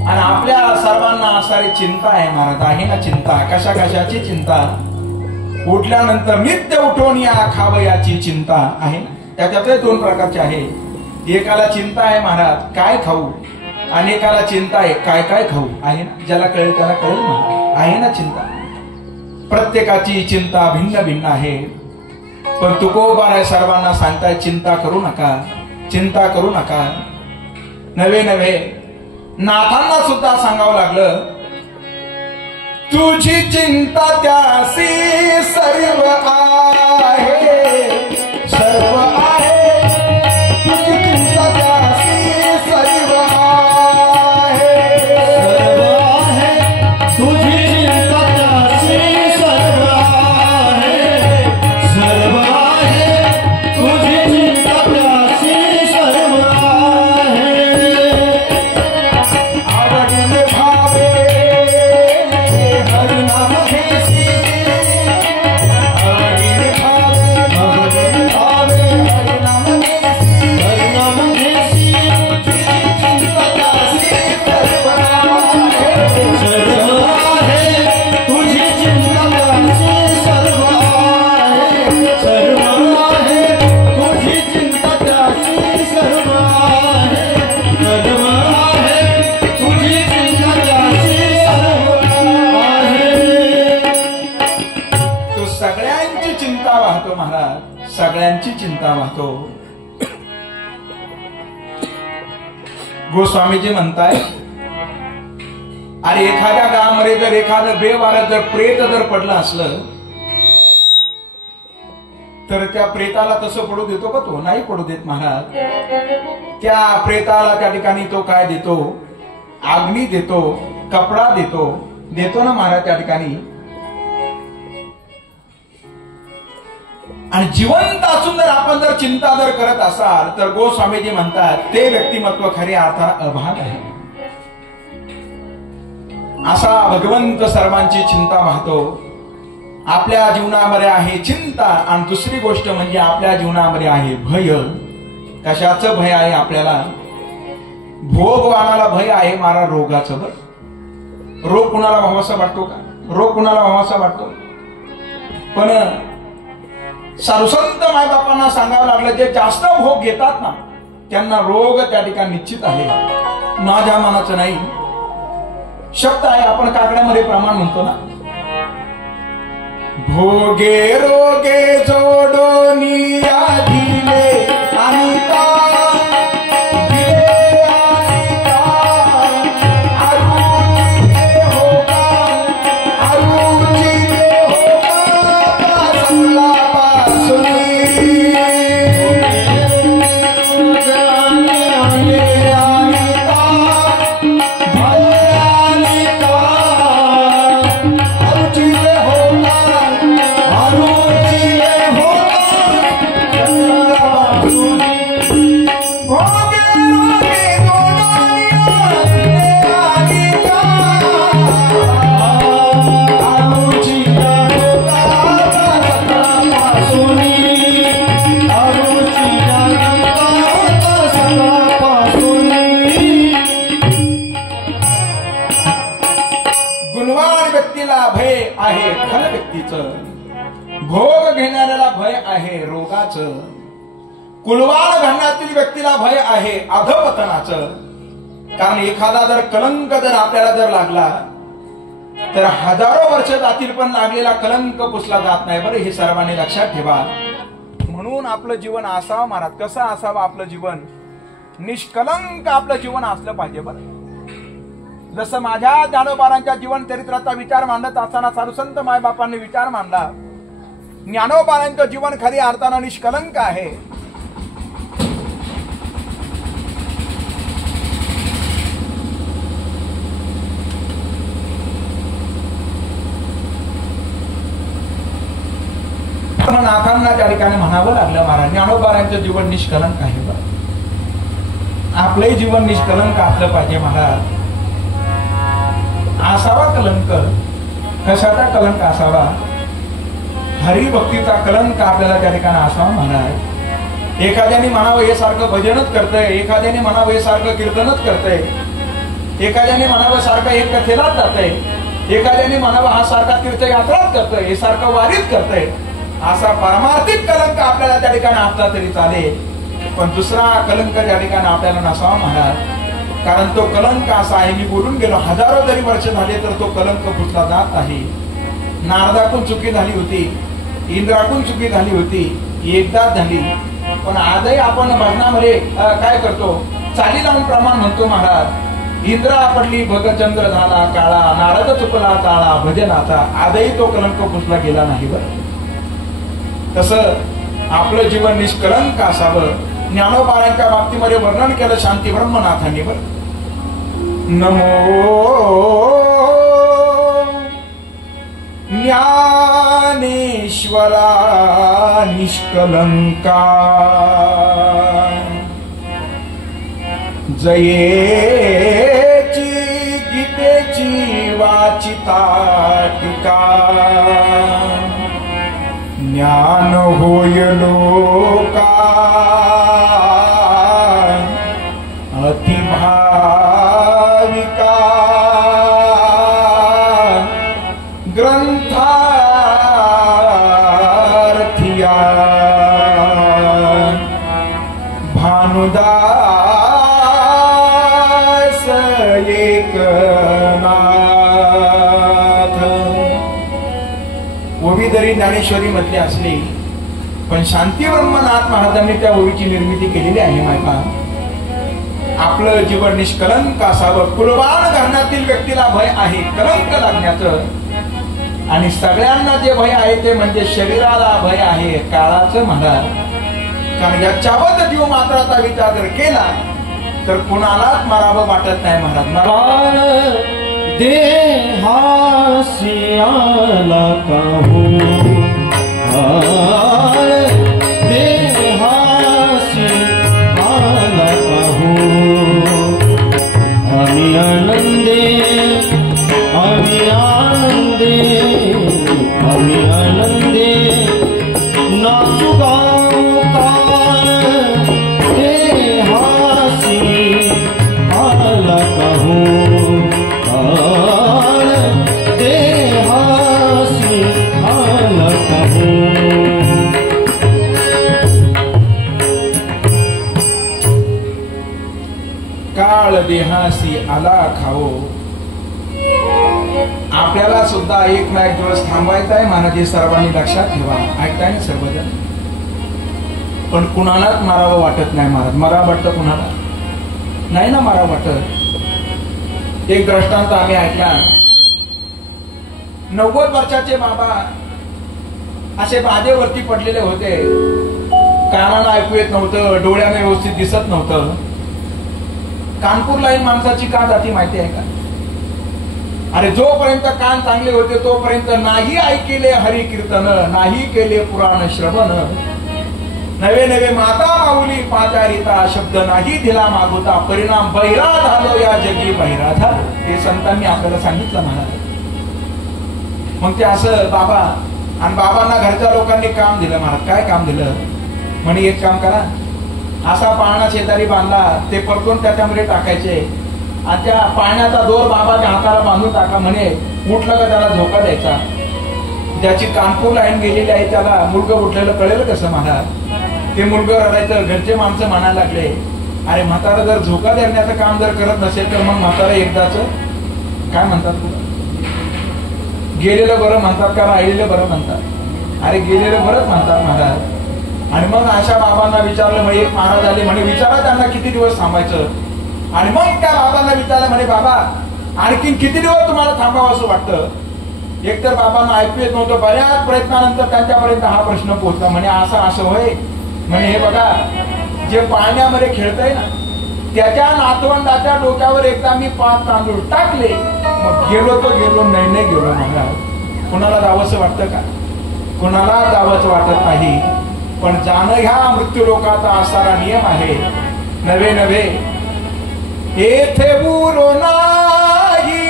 आणि आपल्या सर्वांना असारी चिंता आहे महाराज. आहे ना चिंता? कशा कशाची चिंता? उठल्यानंतर नित्य उठून या खावयाची चिंता आहे ना. त्याच्यातही दोन प्रकारचे आहे. एकाला चिंता आहे महाराज काय खाऊ, आणि एकाला चिंता आहे काय काय खाऊ. आहे ना, ज्याला कळेल त्याला कळेल ना. आहे ना चिंता. प्रत्येकाची चिंता भिन्न भिन्न आहे. पण तुकोबाराय सर्वांना सांगताय चिंता करू नका, चिंता करू नका. नवे नवे नाथांना सुद्धा सांगावं लागलं, तुझी चिंता त्यासी सर्व आहे, सर्व आहे. तुझी चिंता त्यासी सर्व आहे, सर्व सगळ्यांची चिंता वाहतो. गोस्वामीजी म्हणताय, अरे एखाद्या गावामध्ये जर एखादं बेवारं जर प्रेत जर पडलं असलं तर त्या प्रेताला तसं पडू देतो का? तो नाही पडू देत महाराज. त्या प्रेताला त्या ठिकाणी तो काय देतो? अग्नी देतो, कपडा देतो ना महाराज त्या ठिकाणी. आणि जिवंत असून जर आपण जर चिंता जर करत असाल तर गोस्वामीजी म्हणतात ते व्यक्तिमत्व खरे अर्थात अभाग आहे. असा भगवंत सर्वांची चिंता वाहतो. आपल्या जीवनामध्ये आहे चिंता आणि दुसरी गोष्ट म्हणजे आपल्या जीवनामध्ये आहे भय. कशाचं भय आहे आपल्याला? भोगवानाला भय आहे महाराज रोगाचं. बर, रोग कुणाला व्हावासा वाटतो का? रोग कुणाला व्हावासा वाटतो? पण साधुसंत मायबापांना सांगावं लागलं, जे जास्त भोग घेतात ना त्यांना रोग त्या ठिकाणी निश्चित आहे. माझ्या मनाचं नाही शब्द आहे, आपण काकड्यामध्ये प्रमाण म्हणतो ना, भोगे रोगे जोडोनी दिले आणि भोग घेणाऱ्याला भय आहे रोगाचं. कुलवान घालण्यातील व्यक्तीला भय आहे अधपतनाचं. कारण एखादा जर कलंक जर आपल्याला जर लागला तर हजारो वर्ष जातील पण लागलेला कलंक पुसला जात नाही. बरं, हे सर्वांनी लक्षात ठेवा. म्हणून आपलं जीवन असावं महाराज. कसं असावं आपलं जीवन? निष्कलंक आपलं जीवन असलं पाहिजे. बरं, जसं माझ्या ज्ञानोबारांच्या जीवन चरित्राचा विचार मांडत असताना साधुसंत मायबापांनी विचार मांडला, ज्ञानोबारांचं जीवन खरी अर्थानं निष्कलंक आहे. नाथांना त्या ठिकाणी म्हणावं लागलं, महाराज ज्ञानोबारांचं जीवन निष्कलंक आहे. आपलंही जीवन निष्कलंक असलं पाहिजे महाराज. असावा कलंक. कशाचा कलंक असावा? हरिभक्तीचा कलंक आपल्याला त्या ठिकाणी असावा महाराज. एखाद्याने म्हणावं हे सारखं भजनच करतंय, एखाद्याने म्हणावं हे सारखं कीर्तनच करतंय, एखाद्याने म्हणावं सारखं एक कथेलाच जातंय, एखाद्याने म्हणावं हा सारखा तीर्थयात्राच करतोय, हे सारखं वारीच करतंय. असा पारमार्थिक कलंक आपल्याला त्या ठिकाणी असला तरी चालेल, पण दुसरा कलंक त्या ठिकाणी आपल्याला नसावा महाराज. कारण तो कलंक असा आहे, मी बोलून गेलो, हजारो जरी वर्ष झाले तर तो कलंक पुसला जात आहे. नारदाकून चुकी झाली होती, इंद्राकून चुकी झाली होती, एकदाच झाली. पण आजही आपण भजनामध्ये काय करतो? चाली लावून प्रमाण म्हणतो महाराज. इंद्रा पडली भगचंद्र झाला काळा, नारद चुकला ताळा भजनाचा. आजही तो कलंक पुसला गेला नाही. बरं, तसं आपलं जीवन निष्कलंक असावं. ज्ञानोबारांच्या बाबतीमध्ये वर्णन केलं शांती ब्रह्मनाथांनी. बरं, नमो ज्ञानेश्वरा निष्कलंका, जयेची गीतेची वाचिता टीका, ज्ञान होय लोका अतिभाविका, ग्रंथार्थिया भानुदास एकनाथ. उभी जरी ज्ञानेश्वरी म्हटली असली पण शांती ब्रह्मनाथ महाराजांनी त्या ओळीची निर्मिती केलेली आहे. मायबा आपलं जीवन निष्कलंक असावं. कुलवान घराण्यातील व्यक्तीला भय आहे कलंक लागण्याचं, आणि सगळ्यांना जे भय आहे ते म्हणजे शरीराला भय आहे काळाचं महाराज. कारण याच्यावर जीव मात्राचा विचार जर केला तर कुणालाच मरावं वाटत नाही महाराज. देहासी आला काहू देहासी आला काहू आम्ही आनंदे आम्ही आनंदे आम्ही आनंदे नाचू गाऊ कान देहासी आला काहू देहासी आला काहू. काळ देहासी आला खाओ. आपल्याला सुद्धा एक ना एक दिवस थांबायचा आहे महाराज. सर्वांनी लक्षात ठेवा. ऐकताय ना सर्वजण. पण कुणालाच मारावं वाटत नाही महाराज. मरा वाटतं कुणाला नाही ना मरा वाटत. एक दृष्टांत आम्ही ऐकला. 90 वर्षाचे बाबा असे बाधेवरती पडलेले होते. कानाला ऐकू येत नव्हतं, डोळ्याने व्यवस्थित दिसत नव्हतं. कानपूरला एक माणसाची का जाती माहिती आहे का? अरे जोपर्यंत कान चांगले होते तोपर्यंत नाही ऐकले हरी कीर्तन, नाही केले पुराण श्रवण, नवे नवे माता माऊली पाचारिता शब्द नाही दिला मागोता, परिणाम बहिरा झालो या जगी बहिरा झालो. हे संतांनी आपल्याला सांगितलं महाराज. मग ते असं बाबा, आणि बाबांना घरच्या लोकांनी काम दिलं महाराज. काय काम दिलं म्हणे? एक काम करा, असा पाळणा शेजारी बांधला, ते परतून त्याच्यामध्ये टाकायचे, आणि त्या पाळण्याचा दोर बाबाच्या हाताला बांधून टाका म्हणे. उठलं का त्याला झोका द्यायचा. ज्याची कानपूर लाईन गेलेली आहे त्याला मुलगं उठलेलं कळेल कसं महाराज? ते मुलगं रडायचं. घरचे माणसं म्हणायला लागले, अरे म्हातारा जर झोका देण्याचं काम जर करत नसेल तर मग म्हातारा एकदाच काय म्हणतात तुला, गेलेलं बरं म्हणतात का राहिलेलं बरं म्हणतात? अरे गेलेलं बरंच म्हणतात महाराज. आणि मग अशा बाबांना विचारलं. म्हणजे एक महाराज आले म्हणे, विचारा त्यांना किती दिवस थांबायचं. आणि मग त्या बाबांना विचारलं म्हणे, बाबा आणखी किती दिवस तुम्हाला थांबावं असं वाटतं? एकतर बाबांना ऐकू येत नव्हतं. बऱ्याच प्रयत्नानंतर त्यांच्यापर्यंत हा प्रश्न पोहोचला. म्हणे असं होय म्हणे, हे बघा जे पाळण्यामध्ये खेळतय ना त्याच्या नातवंडाच्या डोक्यावर एकदा मी 5 तांदूळ टाकले, मग गेलो तो गेलो, नाही गेलो महाराज. कुणाला जावंसं वाटतं का? कुणाला जावंच वाटत नाही. पण जाणं ह्या मृत्यू लोकाचा असारा नियम आहे. नवे नवे येथे उरो नाही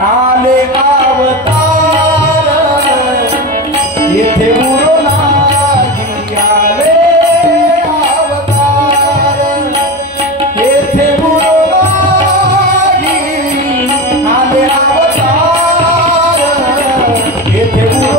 आले अवतार, येथे उरो नाही आले अवतार, येथे उरो नाही आले अवतार, येथे उरो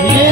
ये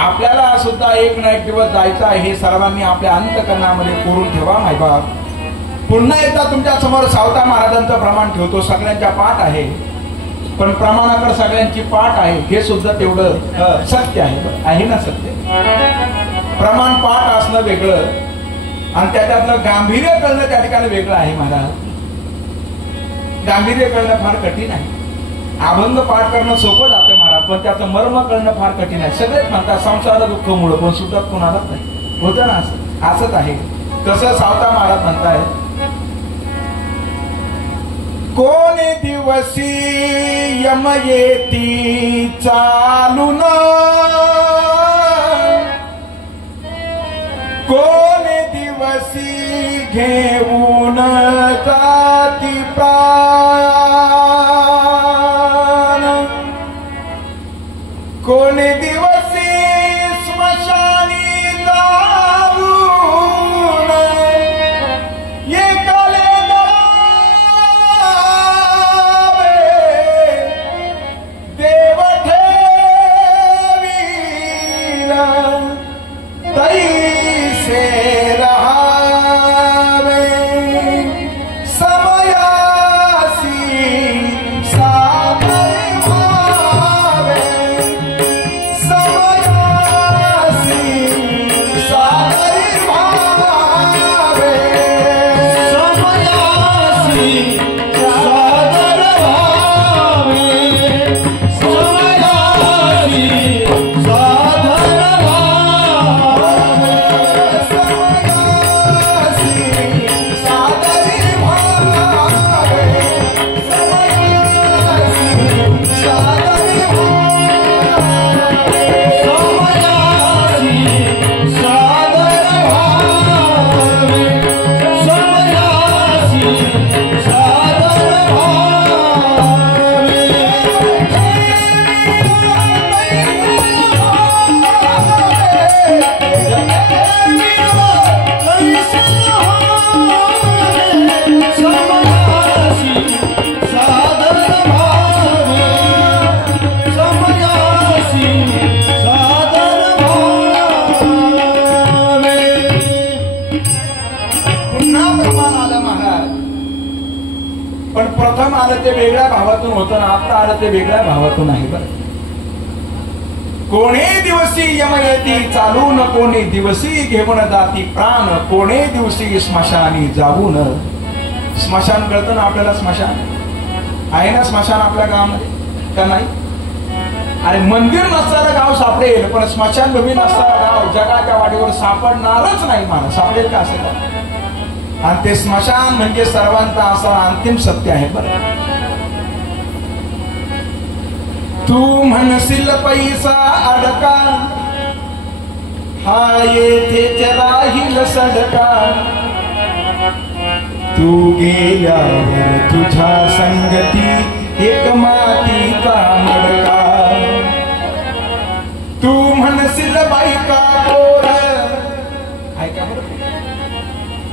आपल्याला सुद्धा एक ना एक दिवस जायचं आहे हे सर्वांनी आपल्या अंतकरणामध्ये कोरून ठेवा. मायबाप, पुन्हा एकदा तुमच्या समोर सावता महाराजांचं प्रमाण ठेवतो. सगळ्यांच्या पाठ आहे, पण प्रमाणाकडे सगळ्यांची पाठ आहे हे सुद्धा तेवढं सत्य आहे ना. सत्य प्रमाण पाठ असणं वेगळं आणि त्याच्यातलं गांभीर्य कळणं त्या ठिकाणी वेगळं आहे. महाराज, गांभीर्य कळणं फार कठीण आहे. अभंग पाठ करणं सोपं जातं महाराज, पण त्याचं मर्म कळणं फार कठीण आहे. सगळेच म्हणतात संसार दुःख मुळे, पण सुटत कोणालाच नाही. होतं ना असंच आहे. तसं सावता महाराज म्हणतायत, कोणी दिवसी यम येती चालून, कोणी दिवसी घेऊन जाती प्राण, कोणी दिवसी स्मशानी जाऊन एकाले देव ठेवील तैसे रहावे, समयासी सादर व्हावे, समयासी सादर व्हावे, समयासी सादर व्हावे, समयासी सादर व्हावे, समयासी सादर व्हावे, समयासी सादर व्हावे, समयासी सादर व्हावे, समयासी सादर पुन्हा प्रमाण आलं महाराज, पण प्रथम आलं ते वेगळ्या भावातून होतं ना, आता आलं ते वेगळ्या भावातून आहे. बरं, कोणे दिवशी यम येती चालून, कोणे दिवशी घेऊन जाती प्राण, कोणे दिवशी स्मशानी जाऊन. स्मशान कळतं ना आपल्याला? स्मशान आहे ना, स्मशान आपल्या गावामध्ये का नाही? अरे मंदिर नसणारं गाव सापडेल, पण स्मशानभूमी नसणारं गाव जगाच्या वाटेवर सापडणारच नाही. मला सापडेल का असेल? आणि ते स्मशान म्हणजे सर्वांचा असा अंतिम सत्य आहे. बरं, तू म्हणशील पैसा अडका, हा येथेच राहील सडका, तू गेल्यावर तुझ्या संगती एक मातीचा मडका. तू म्हणशील बायका पोर, ऐका बरं,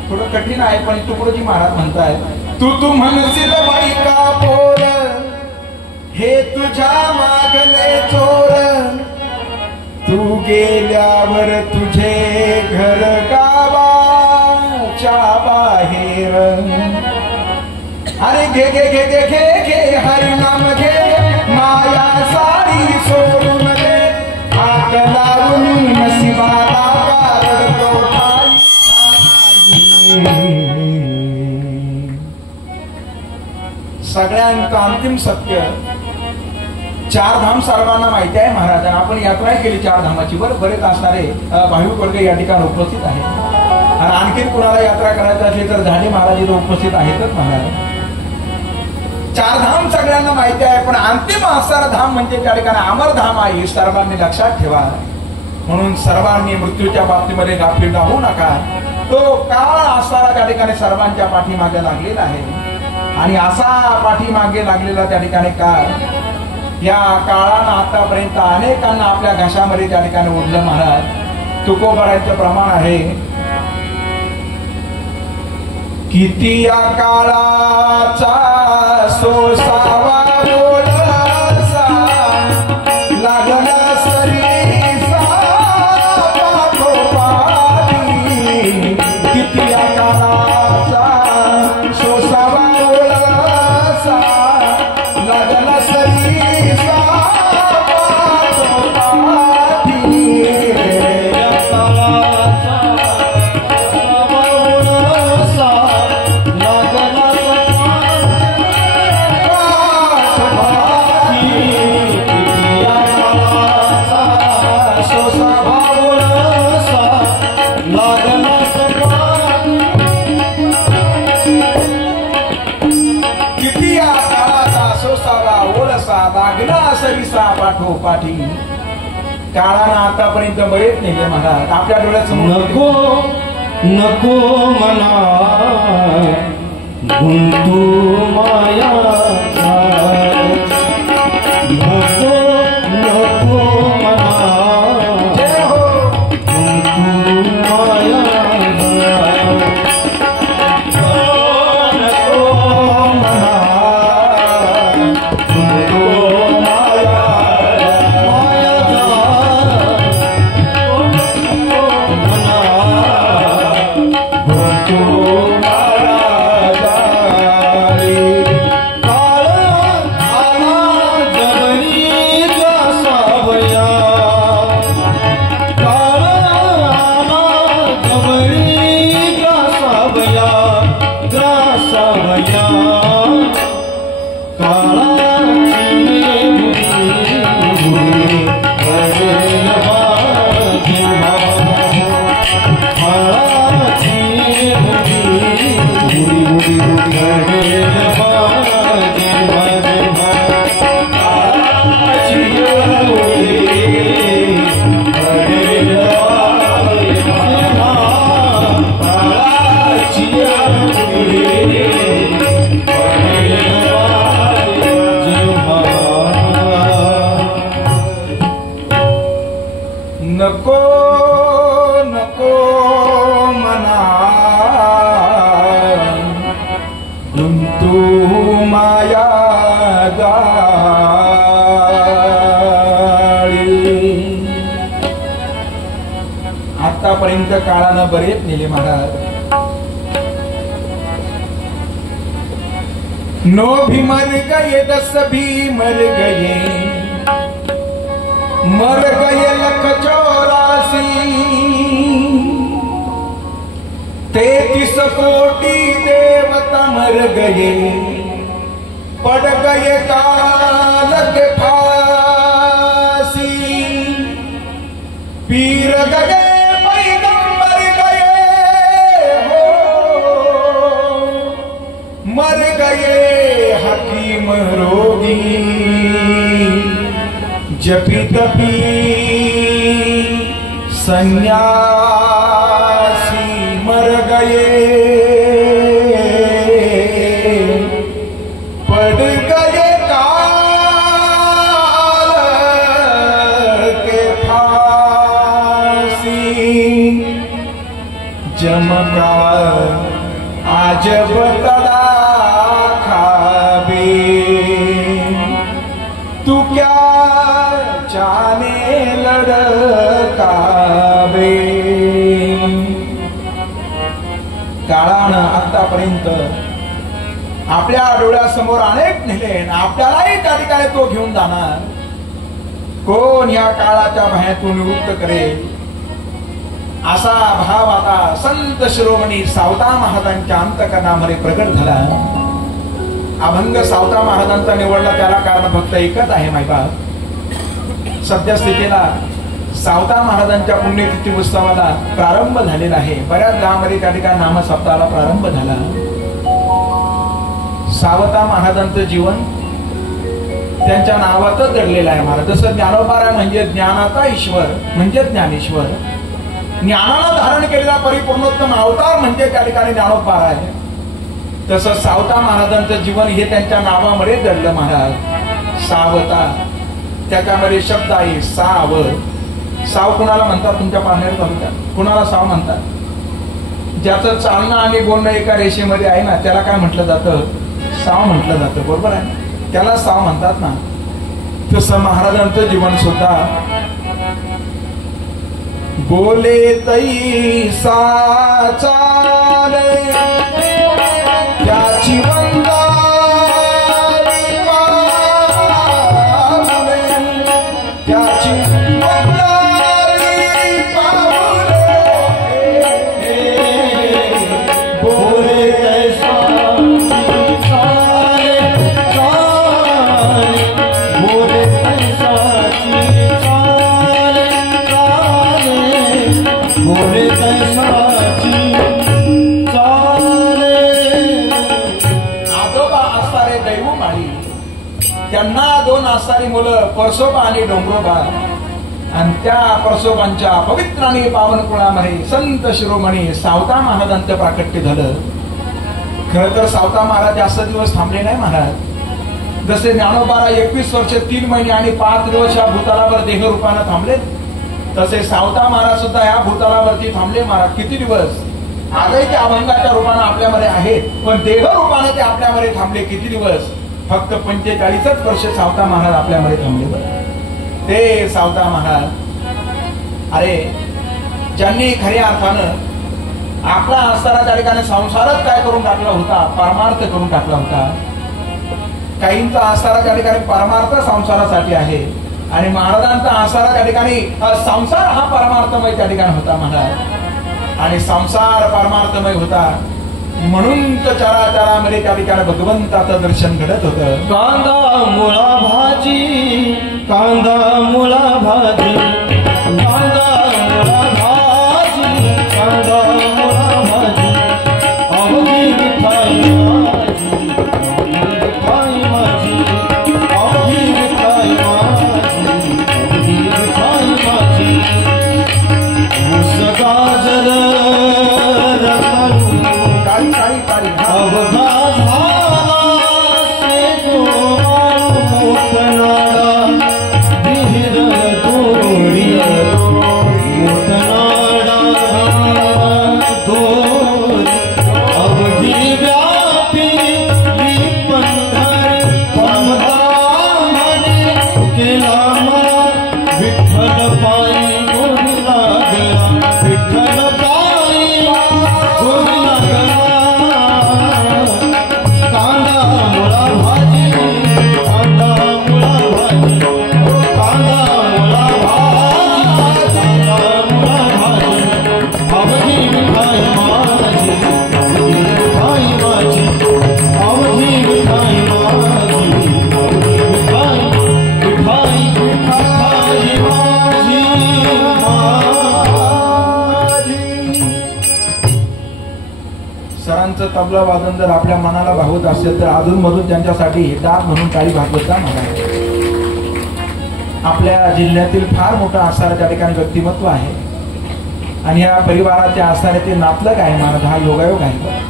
थोडं कठीण आहे पण तुकडोजी महाराज म्हणताय, तू म्हणशील बायका पोर, हे तुझ्या मागले चोर, तू गेल्यावर तुझे घर गावाच्या बाहेर. अरे घे घे घे घे घे घे हरी नाम घे, माया साडी सोडून दे, हात लावून नशिबाला रडतो आई. सगळ्यांचं अंतिम सत्य. चार धाम सर्वांना माहिती आहे महाराज, आपण यात्रा केली चार धामाची. बरेच असणारे भाविक वर्ग या ठिकाणी उपस्थित आहे, आणि आणखीन कुणाला यात्रा करायची असली तर झाडी महाराज इथं उपस्थित आहेतच महाराज. चार धाम सगळ्यांना माहिती आहे, पण अंतिम असणारा धाम म्हणजे त्या ठिकाणी अमरधाम आहे, हे सर्वांनी लक्षात ठेवा. म्हणून सर्वांनी मृत्यूच्या बाबतीमध्ये गाफील राहू नका. तो काळ असणारा त्या ठिकाणी सर्वांच्या पाठीमागे लागलेला आहे, आणि असा पाठीमागे लागलेला त्या ठिकाणी काळ, या काळानं आतापर्यंत अनेकांना आपल्या घशामध्ये त्या ठिकाणी उडलं महाराज. तुकोबारांचं प्रमाण आहे, किती या काळाचा सोसावा बोलसा, लागला सरी सा पाठी काळानं आतापर्यंत बरेच नेले महाराज आपल्या डोळ्यासमोर. नको नको मना गुंतू माया नको नको मना जय हो गुंतू माया नको मना गुंतू नको नको मना गुंतू माया जाळी. आतापर्यंत काळानं बरेच नेले महाराज. नो भी मर गए 10 भी मर गए मर गए 184 33 कोटि देवता मर गए पड़ गए काल के फांसी. पीर गए पैगंबर गए हो मर गए हकीम रोगी जपी तपी सन्यासी मर गए पड़ गए काल के फांसी. जमका आज बतला खाबे तू क्या जाने लडकावे. काळानं आतापर्यंत आपल्या डोळ्यासमोर अनेक नेले आपल्यालाही त्या ठिकाणी तो घेऊन जाणार. कोण या काळाच्या भयातून निवृत्त करेल असा भाव आता संत शिरोमणी सावता महाराजांच्या अंतकरणामध्ये प्रगट झाला. अभंग सावता महाराजांचा निवडला त्याला कारण फक्त एकच आहे माहिती. सद्यस्थितीला सावता महाराजांच्या पुण्यतिथी उत्सवाला प्रारंभ झालेला आहे. बऱ्याच गावामध्ये त्या ठिकाणी नामसप्ताहाला प्रारंभ झाला. सावता महाराजांचं जीवन त्यांच्या नावातच दडलेलं आहे महाराज. जसं ज्ञानोबा म्हणजे ज्ञानाचा ईश्वर म्हणजे ज्ञानेश्वर. ज्ञानाला धारण केलेला परिपूर्णोत्तम अवतार म्हणजे त्या ठिकाणी ज्ञानोबा आहे. तसं सावता महाराजांचं जीवन हे त्यांच्या नावामध्ये दडलं महाराज. सावता त्याच्यामध्ये शब्द आहे साव. साव कुणाला म्हणतात तुमच्या पाहण्यात म्हणतात कुणाला साव म्हणतात? ज्याचं चालणं आणि बोलणं एका रेषेमध्ये आहे ना त्याला काय म्हटलं जातं? साव म्हटलं जातं. बरोबर आहे, त्याला साव म्हणतात ना. तसं महाराजांचं जीवन सुद्धा बोले तई साचारे त्याची वंदारी पावले त्याची वंदारी आसारी मुलं परसोबा आणि डोंगरोबा, आणि त्या परसोबांच्या पवित्र आणि पावन कुळामध्ये संत शिरोमणी सावता महाराजांचं प्राकट्य झालं. खर तर सावता महाराज जास्त दिवस थांबले नाही महाराज. जसे ज्ञानोबाला 21 वर्ष 3 महिने आणि 5 दिवस या भूतालावर देहरूपानं थांबले, तसे सावता महाराज सुद्धा या भूतालावरती थांबले महाराज. किती दिवस? आजही ते अभंगाच्या रूपानं आपल्यामध्ये आहेत, पण देह रूपानं ते आपल्यामध्ये थांबले किती दिवस? फक्त 45च वर्ष सावता महाराज आपल्यामध्ये थांबले. ते सावता महाराज, अरे ज्यांनी खऱ्या अर्थानं आपला असताना त्या ठिकाणी संसारच काय करून टाकला होता, परमार्थ करून टाकला होता. काहींचा आसारा त्या ठिकाणी परमार्थ संसारासाठी आहे, आणि महाराजांचा आसारा त्या ठिकाणी संसार हा परमार्थमय त्या ठिकाणी होता महाराज. आणि संसार परमार्थमय होता म्हणून तर चराचरामध्ये त्या ठिकाणी भगवंताचं दर्शन घडत होतं. कांदा मुळा भाजी, कांदा मुळा भाजी, कांदा मुळा भाजी, कांदा मुळा भाजी, अवघी मिठाई माझी, अवघी मिठाई माझी, अवघी मिठाई माझी, अवघी मिठाई माझी. ऊस गाजर रताळू अवघा झाला शेतो मोठनाडा, विहीर दोरी मोठनाडा दोरी, अवघी व्यापी पंढर पमदाने केला मला, विठ्ठल पायी गोडी लागला, विठ्ठल पायी गोडी लागला. कांदा मुळा भाजी, कांदा मुळा भाजी, कांदा मुळा भाजी, कांदा मुळा भाजी, अवघी मिठाई माझी, अवघी मिठाई माझी, अवघी मिठाई माझी, अवघी मिठाई, मिठाई मिठाई माझी माझी. सरांचं तबला वादन जर आपल्या मनाला भावत असेल तर अजून मधून त्यांच्यासाठी डाग म्हणून काही भागवत म्हणाले. आपल्या जिल्ह्यातील फार मोठं असणारं त्या ठिकाणी व्यक्तिमत्व आहे, आणि या परिवाराच्या असणारे ते नातलग आहे महाराज. हा योगायोग आहे.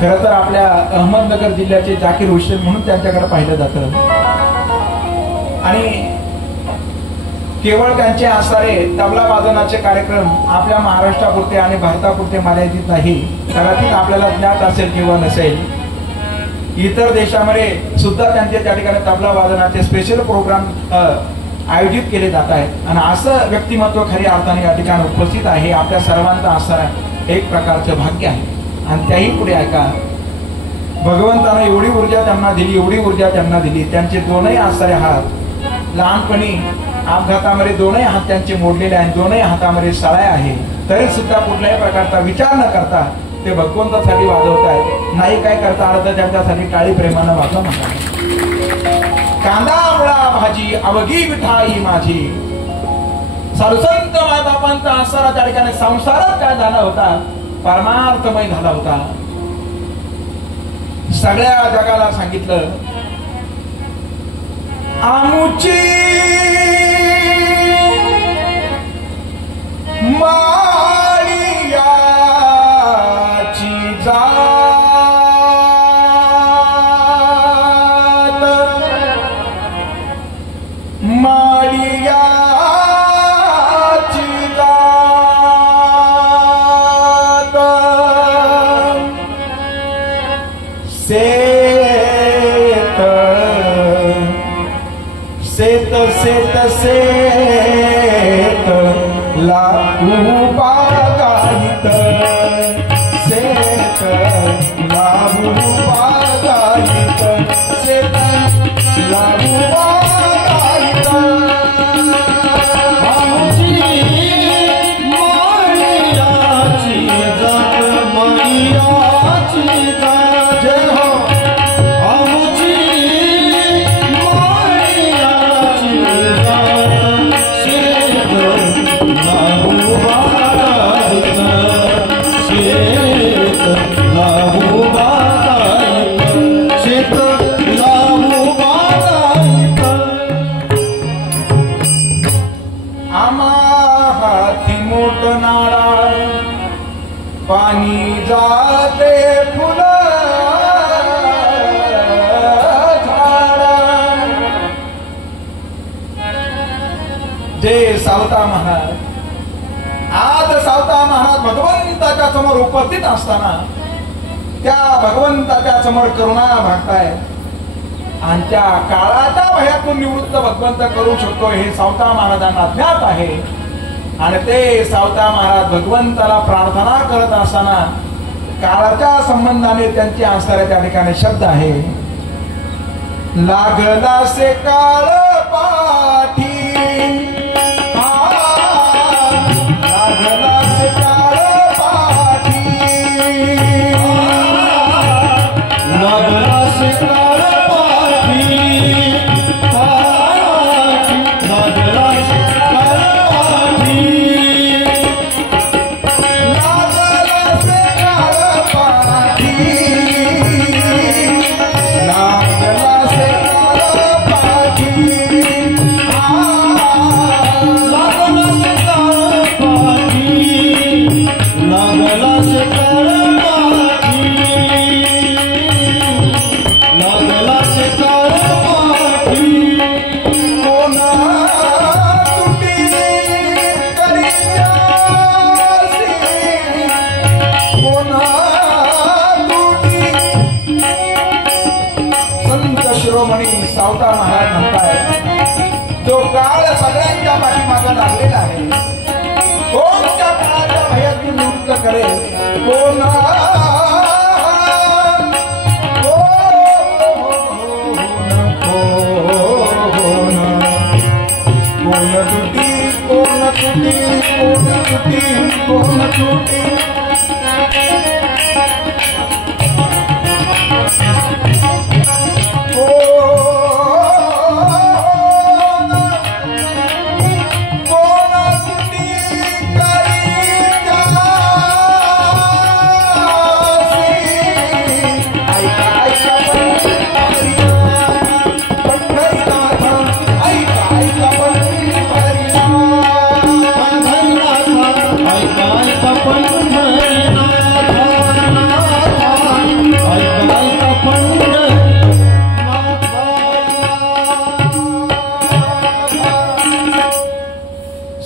खरं तर आपल्या अहमदनगर जिल्ह्याचे जाकीर हुसेन म्हणून त्यांच्याकडे पाहिलं जातं, आणि केवळ त्यांचे असणारे तबला वादनाचे कार्यक्रम आपल्या महाराष्ट्रापुरते आणि भारतापुरते मर्यादित नाही. कदाचित आपल्याला ज्ञात असेल किंवा नसेल, इतर देशामध्ये सुद्धा त्यांचे त्या ठिकाणी तबला वादनाचे स्पेशल प्रोग्राम आयोजित केले जात आहेत. आणि असं व्यक्तिमत्व खऱ्या अर्थाने या ठिकाणी उपस्थित आहे. आपल्या सर्वांचं असणारं एक प्रकारचं भाग्य आहे. आणि त्याही पुढे ऐका, भगवंतानं एवढी ऊर्जा त्यांना दिली, एवढी ऊर्जा त्यांना दिली. त्यांचे दोनही असणारे हात लहानपणी अपघातामध्ये दोनही हात त्यांचे मोडलेले आहेत, दोनही हातामध्ये सळाय आहे, तरी सुद्धा कुठल्याही प्रकारचा विचार न करता ते भगवंतासाठी वाजवत आहेत. नाही काय करता आलं तर त्यांच्यासाठी टाळी प्रेमानं वाजवा म्हणतात. कांदा मुळा भाजी, अवघी मिठाई माझी. साधुसंत मायबापांचा आसारा त्या ठिकाणी संसारात काय झाला होता, परमार्थमय झाला होता. सगळ्या जगाला सांगितलं, आमुची माळियाची जात, माळियाची जात, सेत सेत सेत सेत लागू बागायत, सेत लागू बागायत, सेत लागू बागायत. आमची माळियाची जात, माळियाची जात, जय हो. आमची माळियाची जात, शेत लागू हाती मोठ नाळा पाणी जाते फुल झाडा जे सावता महाराज आज सावता महाराज भगवंताच्या समोर उपस्थित असताना त्या भगवंताच्या समोर करुणा भागताय आणि त्या काळाच्या भयातून निवृत्त भगवंत करू शकतो हे सावता महाराजांना ज्ञात आहे आणि ते सावता महाराज भगवंताला प्रार्थना करत असताना काळाच्या संबंधाने त्यांचे असणारे त्या ठिकाणी शब्द आहे लागला से काळ पाठी लागला से काळ पाठी लागला से काळ सावता महाराज म्हणताय जो काळ सगळ्यांच्या पाठीमागे लागलेला आहे कोण त्या काळाच्या भयातून मुक्त करेल कोण तुटी कोण तुटी कोण तुटी कोण तुटी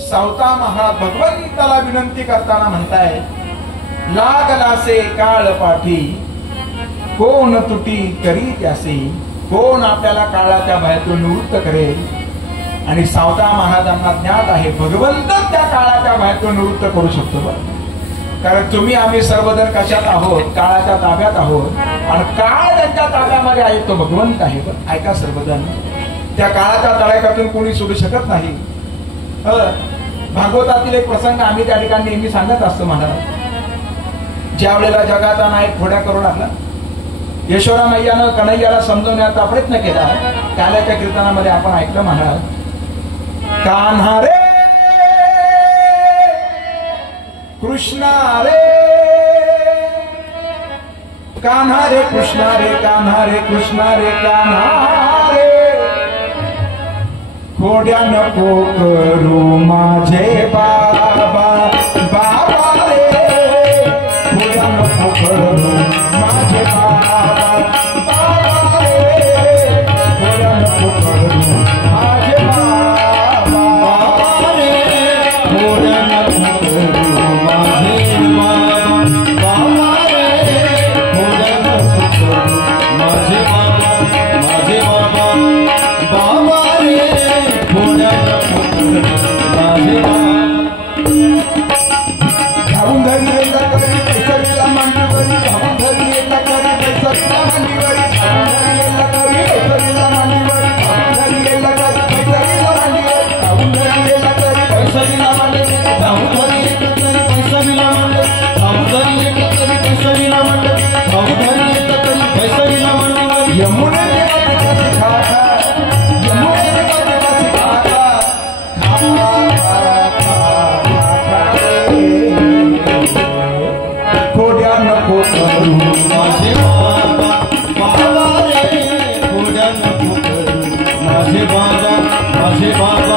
सावता महाराज भगवंताला विनंती करताना म्हणताय लागला से काळ पाठी कोण तुटी करी त्यासे कोण आपल्याला काळाच्या भयातून निवृत्त करेल आणि सावता महाराजांना ज्ञात आहे भगवंत त्या काळाच्या भयातून निवृत्त करू शकतो कारण तुम्ही आम्ही सर्वजण कशात आहोत काळाच्या ताब्यात आहोत आणि काळ त्यांच्या ताब्यामध्ये आहे तो भगवंत आहे ऐका सर्वजण त्या काळाच्या तळ्यातून कोणी सोडू शकत नाही भागवतातील एक प्रसंग आम्ही त्या ठिकाणी नेहमी सांगत असतो महाराज ज्या वेळेला जगाचा नायक घोड्या करू लागला यशोदा मैयानं कन्हैयाला समजवण्याचा प्रयत्न केला काल्याच्या कीर्तनामध्ये आपण ऐकलं महाराज कान्हा रे कृष्णा रे कान्हा रे कृष्णा रे कान्हा रे कृष्णा रे कान्हा रे घोड्या नको करू माझे बाबा बाबा रे घोड्या नको करू माझे बाबा बाबा रे घोड्या नको करू माझे बाबा बाबा रे घोड्या नको करू माझे बाबा बाबा रे घोड्या नको करू माझे बाबा माझे बाबा बाबा रे धावून घरी येता करी पैसरीला मांडीवरी धावून घरी येता करी पैसरीला मांडीवरी धावून घरी येता करी पैसरीला मांडीवरी धावून घरी येता करी पैसरीला मांडीवरी धावून घरी येता करी पैसरीला मांडीवरी धावून घरी येता करी पैसरीला मांडीवरी धावून घरी येता करी पैसरीला मांडीवरी यमुने माझे बाबा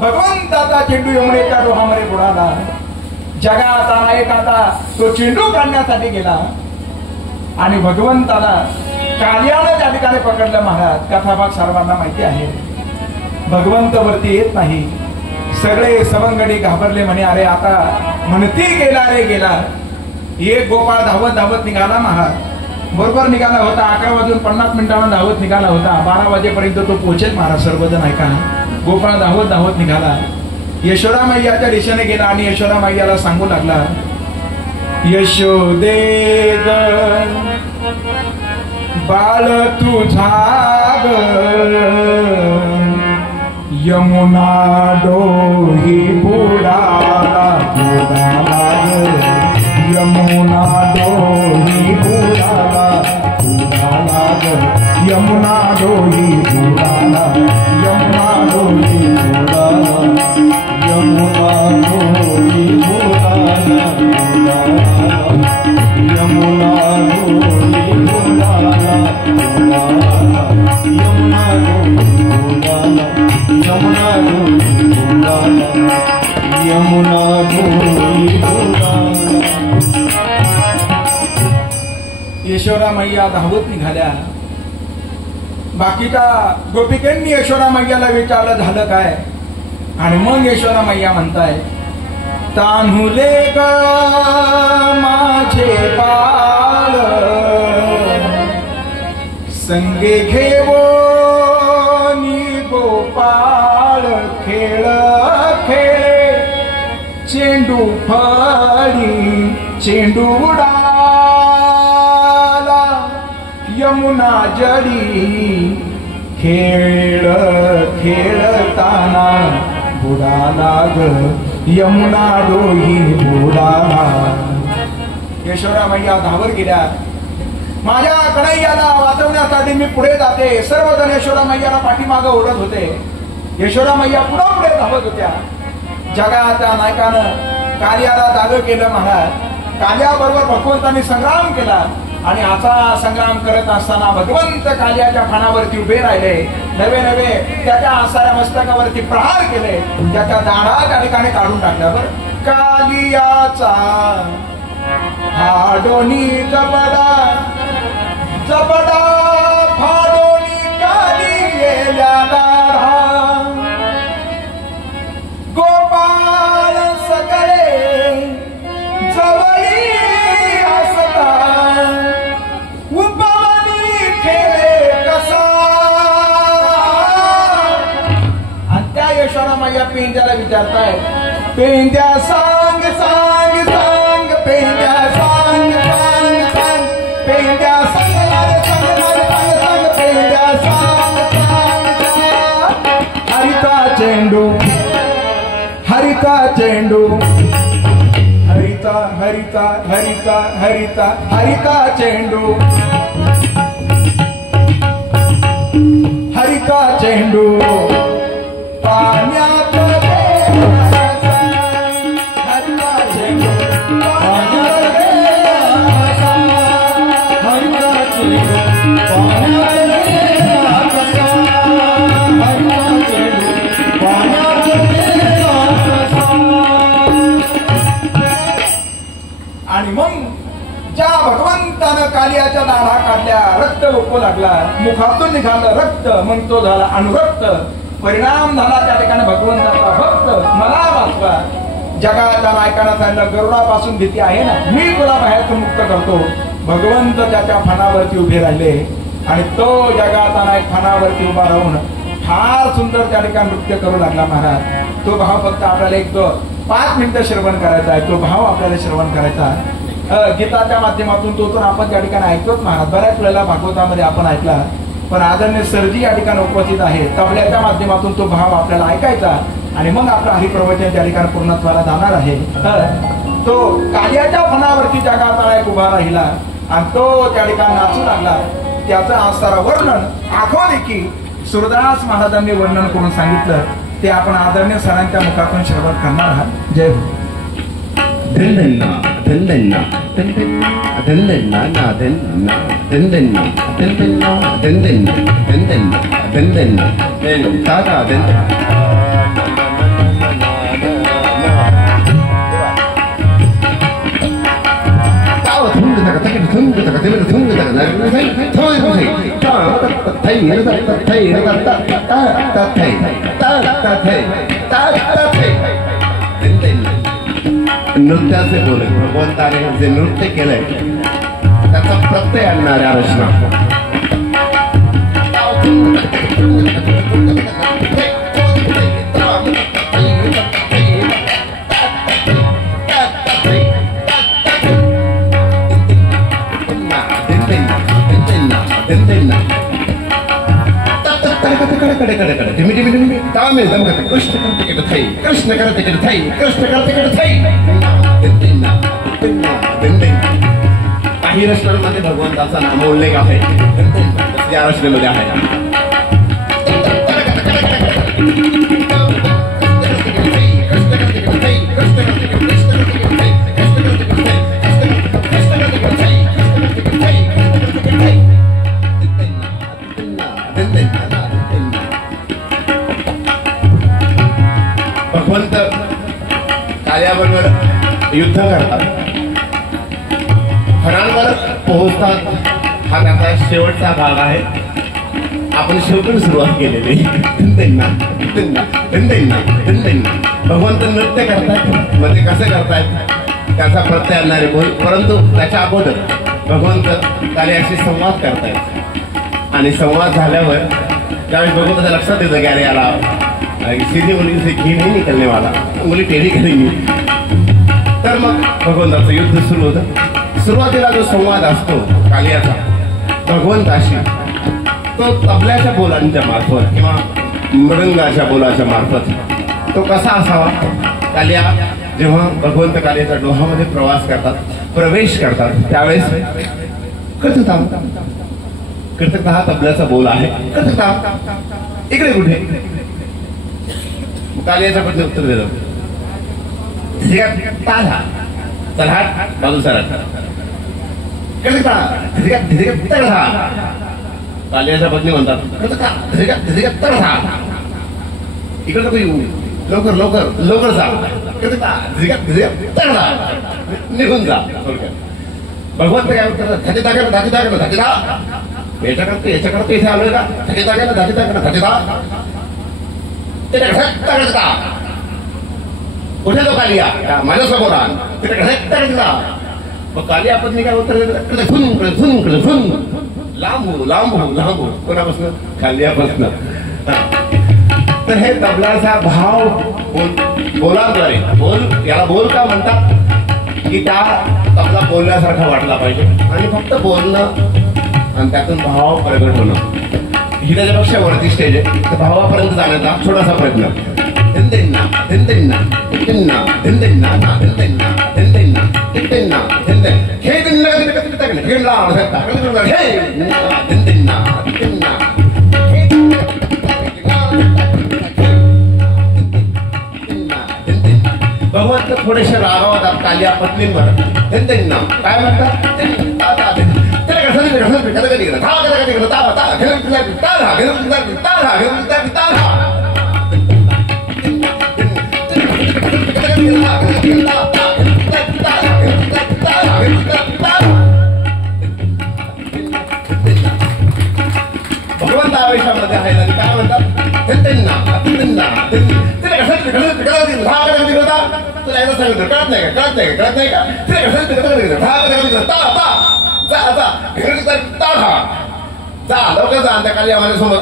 भगवंताचा चेंडू यमुनेच्या डोहामध्ये बुडाला. जगाचा नायक आता तो चेंडू काढण्यासाठी गेला आणि भगवंताला कालियानं त्या ठिकाणी पकडलं. महाराज, कथाभाग सर्वांना माहिती आहे. भगवंत वरती येत नाही. सगळे सवंगडी घाबरले. म्हणे अरे आता म्हणती गेला रे गेला. एक गोपाळ धावत धावत निघाला. महाराज बरोबर निघाला होता. 11:50 धावत निघाला होता. 12 वाजेपर्यंत तो पोहोचेल. महाराज सर्वजण ऐका. गोपाळ धावत धावत निघाला. यशोदा मैयाच्या दिशेने गेला आणि यशोदा मैयाला सांगू लागला, यशोदे ग बाळ तुझा ग यमुना डोही बुडाला बुडाला ग यमुना डोही बुडाला बुडाला ग यमुना डोही बुडाला यमुना डोही बुडाला यमुना डोही बुडाला यमुना डोही बुडाला यमुना डोही बुडाला यमुना डोही बुडाला यमुना डोही बुडाला. यशोदा मैया धावत निघाल्या. बाकीच्या गोपिकांनी यशोदा मैयाला विचारलं झालं काय. आणि मग यशोदा मैया म्हणताय, तान्हुले ग माझे बाळ संगे घेवो गोपाळ खेळ खेळे चेंडू फळी चेंडू उडाला यमुना जडी खेळ खेळताना बुडाला ग यमुना डोही बुडाला. यशोदा मैया धावर गेल्या. माझ्या कन्हैयाला वाचवण्यासाठी मी पुढे जाते. सर्वजण यशोदा मैयाला पाठीमागं ओढत होते. यशोदा मैया पुढे पुढे धावत होत्या. जगाच्या नायकानं कालियाला जागं केलं. महाराज कालियाबरोबर भगवंतांनी संग्राम केला आणि असा संग्राम करत असताना भगवंत कालियाच्या फानावरती उभे राहिले. नवे नवे त्याच्या आसाऱ्या मस्तकावरती प्रहार केले. त्याच्या दाढा त्या ठिकाणी काढून टाकल्यावर कालियाचा फाडोनी जबडा जबडा फाडोनी कालियेला दाढा गोपाळ सगळे जवळी असता उपवनी खेळे कसा. आणि त्या यशोदा मैया पेंड्याला विचारताय, पेंड्या सांग सांग सांग पेंड्या सांग सांग सांग पेंड्या सांग सांग सांग सांग पेंड्या सांग सांग सांग. हरिता चेंडू हरिता चेंडू हरिता हरिता हरिता हरिता हरिता चेंडू हरिता चेंडू पाण्यात आणि मग ज्या भगवंतानं कालियाच्या दाढा काढल्या, रक्त लोकू लागला, मुखातून निघालं रक्त, मग तो झाला अनुरक्त. परिणाम झाला त्या ठिकाणी भगवंताचा भक्त मला वाचवा. जगाच्या नायकाला सांगितलं गरुडापासून भीती आहे ना, मी तुला बाहेरतून मुक्त करतो. भगवंत त्याच्या फणावरती उभे राहिले आणि तो जगाचा नायक फणावरती उभा राहून फार सुंदर त्या ठिकाणी नृत्य करू लागला. महाराज तो भाव फक्त आपल्याला 5 मिनिटं श्रवण करायचा आहे. तो भाव आपल्याला श्रवण करायचा. गीताच्या माध्यमातून तो तर आपण त्या ठिकाणी ऐकतोच. महाराज बऱ्याच वेळेला भागवतामध्ये आपण ऐकला, पण आदरणीय सरजी या ठिकाणी उपस्थित आहे. तबल्याच्या माध्यमातून तो भाव आपल्याला ऐकायचा आणि मग आपलं हरिप्रवचन त्या ठिकाणी पूर्णत्वाला जाणार आहे. तर तो कालियाच्या फणावरती जगाचा नायक उभा राहिला आणि तो त्या ठिकाणी नाचू लागला. त्याचं आस्तारा वर्णन आखोदेखी सूरदास महाराजांनी वर्णन करून सांगितलं. ते आपण आदरणीय सरांच्या मुखातून श्रवण करणार आहात. जय हो. धन्ना धन्ना धन्ना धन्ना ना धन्ना धन्ना धन्ना धन्ना धन्ना धन्ना दादा धन्ना नृत्याचे बोल भगवंताने जे नृत्य केलंय त्याचा प्रत्यय आणणाऱ्या रचना कृष्ण करते काही रचनांमध्ये भगवंताचा नामोल्लेख आहे या रचनेमध्ये आहे भगवंत काल्याबरोबर युद्ध करतात फणांवर पोहोचतात हा त्याचा शेवटचा भाग आहे आपण शेवटून सुरुवात केलेली भगवंत नृत्य करतायत म्हणजे कसं करतायत त्याचा प्रत्यय आणणारे बोल परंतु त्याच्या अगोदर भगवंत काल्याशी संवाद करतायत आणि संवाद झाल्यावर त्यावेळी भगवंताच्या लक्षात येतं की अरे याला सीधी उंगली से घी नहीं निकलने वाला उंगली टेढ़ी करेंगी तर मग भगवंताचं युद्ध सुरू होतं सुरुवातीला जो संवाद असतो कालियाचा भगवंताशी तो तबल्याच्या बोलांच्या मार्फत किंवा मृदंगाच्या बोलाच्या मार्फत तो कसा असावा कालिया जेव्हा भगवंत कालियाच्या डोहामध्ये प्रवास करतात प्रवेश करतात त्यावेळेस कृतज्ञता हा तबल्याचा बोल आहे कृतज्ञता इकडे कुठे कालियाच्या पत्नी उत्तर दिलं चला बाजू सरळ कालियाच्या पत्नी म्हणतात इकडे नको येऊ लवकर लवकर लवकर जा निघून जा भगवंत काय म्हणतात याच्याकडे इथे आलोय का कुठे तो कालिया माझ्या समोर मग कालिया पत्नी काय उत्तर लांबू लांबू लांबू कोणापासून कालियापासून तर हे तबलाचा भाव बोलाद्वारे बोल याला बोल का म्हणतात की त्या तबला बोलण्यासारखा वाटला पाहिजे आणि फक्त बोलणं आणि त्यातून भाव प्रगट होणं ही त्याच्यापेक्षा वरती स्टेज आहे तर भावापर्यंत जाण्याचा छोटासा प्रयत्न भगवंत थोडेसे रागावतात कालिया पत्नींवर काय म्हणतात भगवंत आवेशामध्ये आहे काय म्हणतात कळत नाही का लवकर जा त्या कालिया माझ्यासमोर